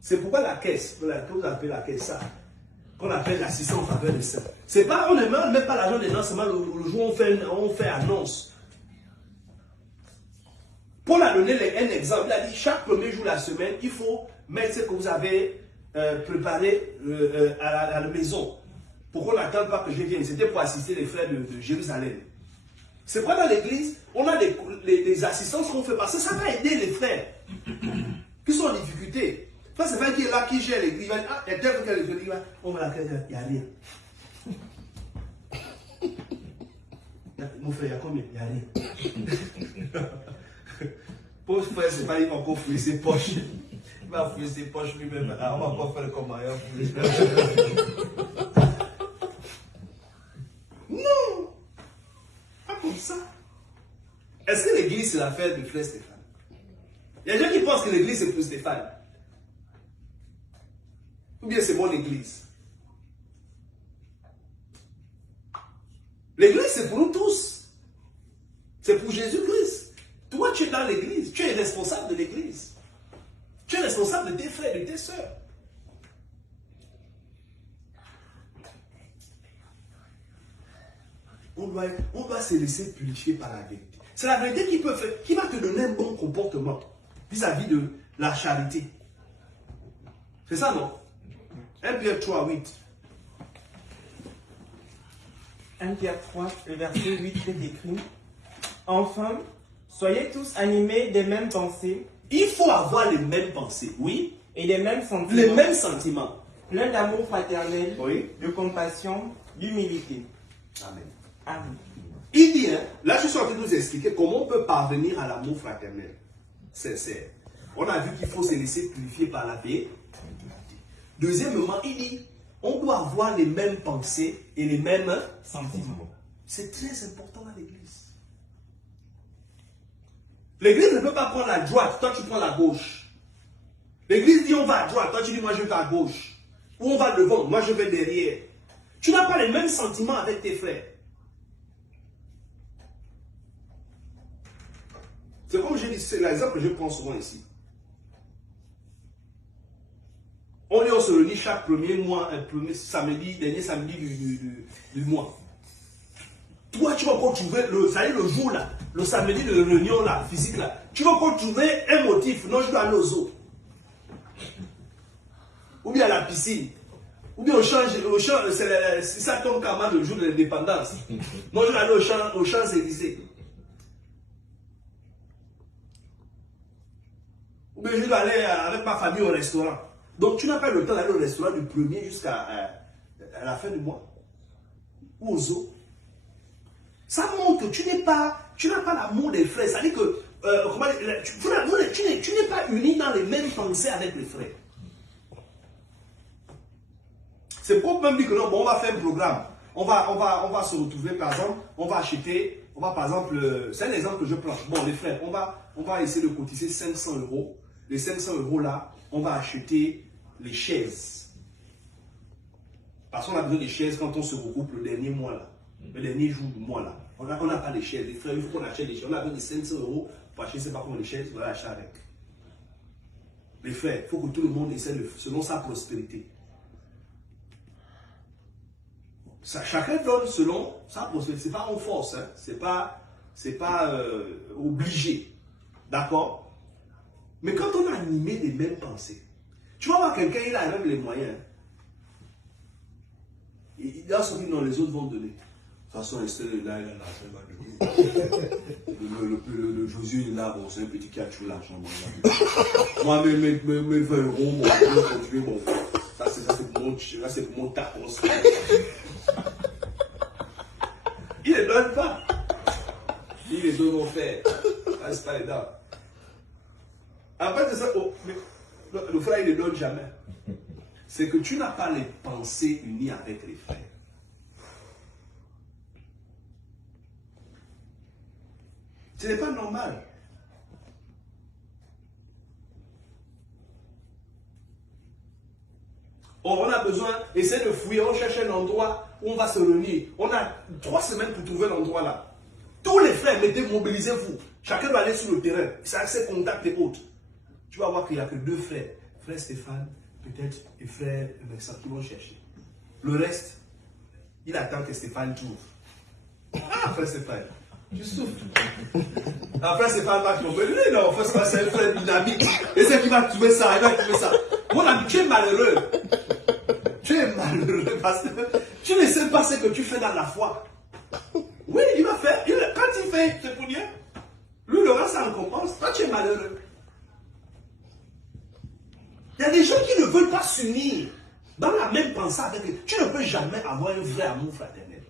C'est pourquoi la caisse, que vous appelez la caisse ça, qu'on appelle l'assistance en faveur des saints. C'est pas, on ne met pas l'argent dedans, seulement le jour où on fait annonce. Paul a donné un exemple. Il a dit chaque premier jour de la semaine, il faut mettre ce que vous avez préparé à la maison. Pour qu'on n'attende pas que je vienne. C'était pour assister les frères de Jérusalem. C'est quoi dans l'église, on a des assistances qu'on fait parce que ça va aider les frères qui sont en difficulté. Enfin, c'est pas qui est là, qui gère l'église. Ah, il y a tel que l'église, on va la créer, il n'y a rien. Mon frère, il y a combien? Il n'y a rien. Pauvre frère, c'est pas il va encore fouiller ses poches. Il va fouiller ses poches lui-même. On va encore faire comme ailleurs. Non! l'affaire de frère Stéphane. Il y a des gens qui pensent que l'église c'est pour Stéphane. Ou bien c'est mon église. L'église c'est pour nous tous. C'est pour Jésus-Christ. Toi tu es dans l'église. Tu es responsable de l'église. Tu es responsable de tes frères et de tes sœurs. On doit se laisser purifier par la vérité. C'est la vérité qui va te donner un bon comportement vis-à-vis de la charité. C'est ça, non? 1 Pierre 3, 8. 1 Pierre 3, le verset 8 est écrit. Enfin, soyez tous animés des mêmes pensées. Il faut avoir les mêmes pensées, oui. Et les mêmes sentiments. Les mêmes sentiments. Plein d'amour fraternel, Oui. de compassion, d'humilité. Amen. Amen. Il dit, hein, là je suis en train de nous expliquer comment on peut parvenir à l'amour fraternel sincère. On a vu qu'il faut se laisser purifier par la paix. Deuxièmement, il dit, on doit avoir les mêmes pensées et les mêmes sentiments. C'est très important dans l'église. L'église ne peut pas prendre la droite, toi tu prends la gauche. L'église dit on va à droite, toi tu dis moi je vais à gauche. Ou on va devant, moi je vais derrière. Tu n'as pas les mêmes sentiments avec tes frères. C'est comme je dis, c'est l'exemple que je prends souvent ici. On se réunit chaque premier mois, dernier samedi du mois. Toi, tu vas encore trouver, le jour là, le samedi de réunion là, physique là, tu vas encore trouver un motif. Non, je dois aller au zoo. Ou bien à la piscine. Ou bien c'est ça tombe quand même le jour de l'indépendance. Non, je dois aller aux Champs-Élysées. Ou bien je dois aller avec ma famille au restaurant. Donc tu n'as pas le temps d'aller au restaurant du 1er jusqu'à la fin du mois. Ou au zoo. Ça montre que tu n'as pas l'amour des frères. Ça veut dire que tu n'es pas uni dans les mêmes pensées avec les frères. C'est pourquoi même dit que non, bon, on va faire un programme. On va se retrouver, par exemple, on va par exemple, c'est un exemple que je prends. Bon, les frères, on va essayer de cotiser 500 €. Les 500 € là, on va acheter les chaises. Parce qu'on a besoin des chaises quand on se regroupe le dernier mois là. Le dernier jour du mois là. On n'a pas les chaises. Les frères, il faut qu'on achète des chaises. On a besoin de 500 € pour acheter, c'est pas comment les chaises, on va acheter avec. Les frères, il faut que tout le monde essaie selon sa prospérité. Chacun donne selon sa prospérité. Ce n'est pas en force. Hein. C'est pas obligé. D'accord? Mais quand on a animé les mêmes pensées, tu vas voir quelqu'un, il a même les moyens. Il a sorti, non, les autres vont donner. De toute façon, Estelle est là, il a l'argent. Le Josué est là, bon, c'est un petit qui a tué l'argent. Moi, mes 20 €, bon, je vais continuer, bon. Ça, c'est pour mon tacos. Il ne les donne pas. Il les donne au fait. Reste pas les dents. Après, c'est ça, le frère, il ne donne jamais. C'est que tu n'as pas les pensées unies avec les frères. Ce n'est pas normal. Or, on a besoin, essayer de fouiller, on cherche un endroit où on va se réunir. On a 3 semaines pour trouver l'endroit là. Tous les frères, mobilisez-vous. Chacun doit aller sur le terrain. C'est accès, contact et autres. Tu vas voir qu'il n'y a que 2 frères. Frère Stéphane, peut-être, et frère Vincent qui vont chercher. Le reste, il attend que Stéphane trouve. Ah, frère Stéphane, tu souffres. Ah, frère Stéphane va trouver. Lui, non, frère Stéphane, c'est un frère dynamique. Et c'est qui va trouver ça, il va trouver ça. Mon ami, tu es malheureux. Tu es malheureux parce que tu ne sais pas ce que tu fais dans la foi. Oui, il va faire. Quand il fait, c'est pour Dieu. Lui, le reste, ça récompense. Toi, tu es malheureux. Il y a des gens qui ne veulent pas s'unir dans la même pensée avec eux. Tu ne peux jamais avoir un vrai amour fraternel.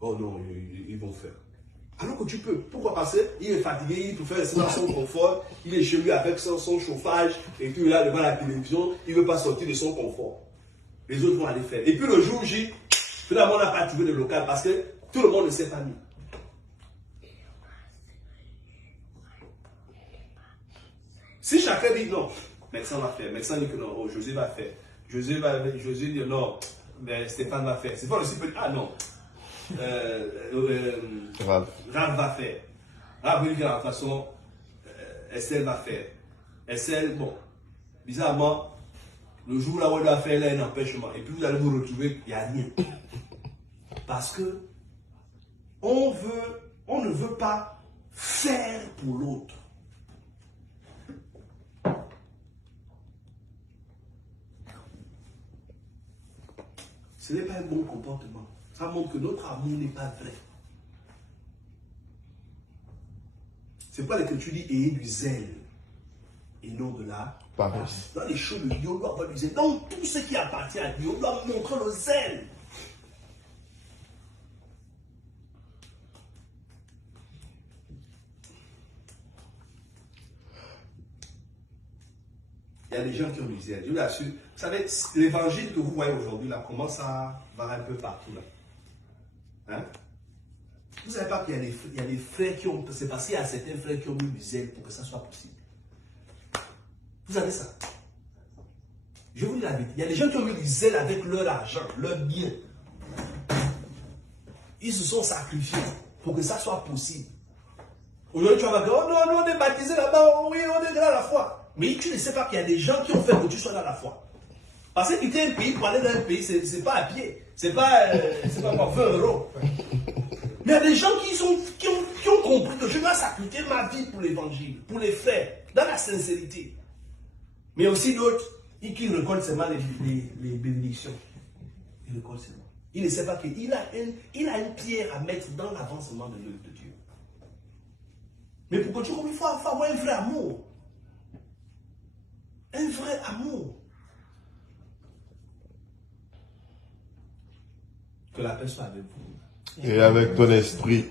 Oh non, ils vont faire. Alors que tu peux. Pourquoi? Parce qu'il est fatigué, il préfère rester dans son confort, il est chez lui avec son chauffage, et puis là devant la télévision, il ne veut pas sortir de son confort. Les autres vont aller faire. Et puis le jour J, finalement on n'a pas trouvé de local parce que tout le monde ne s'est pas mis. Si chacun dit non, Maxence va faire, Maxence dit que non, oh, José va faire, José dit non, mais Stéphane va faire. Stéphane aussi peut dire ah non, Grave. Rav va faire. Rav veut dire de toute façon, Estelle va faire. Estelle, bon, bizarrement, le jour là où elle doit faire, elle a un empêchement. Et puis vous allez vous retrouver, il n'y a rien. Parce que on ne veut pas faire pour l'autre. Ce n'est pas un bon comportement. Ça montre que notre amour n'est pas vrai. C'est pourquoi l'Écriture dit ayez du zèle et non de la Paresse. Dans les choses de Dieu, on doit avoir du zèle. Dans tout ce qui appartient à Dieu, on doit montrer le zèle. Il y a des gens qui ont du zèle. Je vous l'assure. Vous savez, l'évangile que vous voyez aujourd'hui là commence à voir un peu partout là. Hein? Vous ne savez pas qu'il y a des frères qui ont. C'est parce qu'il y a certains frères qui ont mis du zèle pour que ça soit possible. Vous savez ça? Je vous dis la vérité. Il y a des gens qui ont mis du zèle avec leur argent, leur bien. Ils se sont sacrifiés pour que ça soit possible. Aujourd'hui, tu vas dire, oh non, nous on est baptisés là-bas, oui, on est dans la foi. Mais tu ne sais pas qu'il y a des gens qui ont fait que tu sois dans la foi. Parce que quitter un pays pour aller dans un pays, c'est pas à pied. C'est pas quoi, 20 euros. Mais il y a des gens qui ont compris que je dois sacrifier ma vie pour l'évangile, pour les frères, dans la sincérité. Mais aussi d'autres qui récoltent seulement les bénédictions. Ils récoltent seulement. Il ne sait pas qu'il a une pierre à mettre dans l'avancement de l'œuvre de Dieu. Mais pour que tu comprennes, il faut avoir un vrai amour. Un vrai amour. Que la paix soit avec vous. Et avec ton esprit.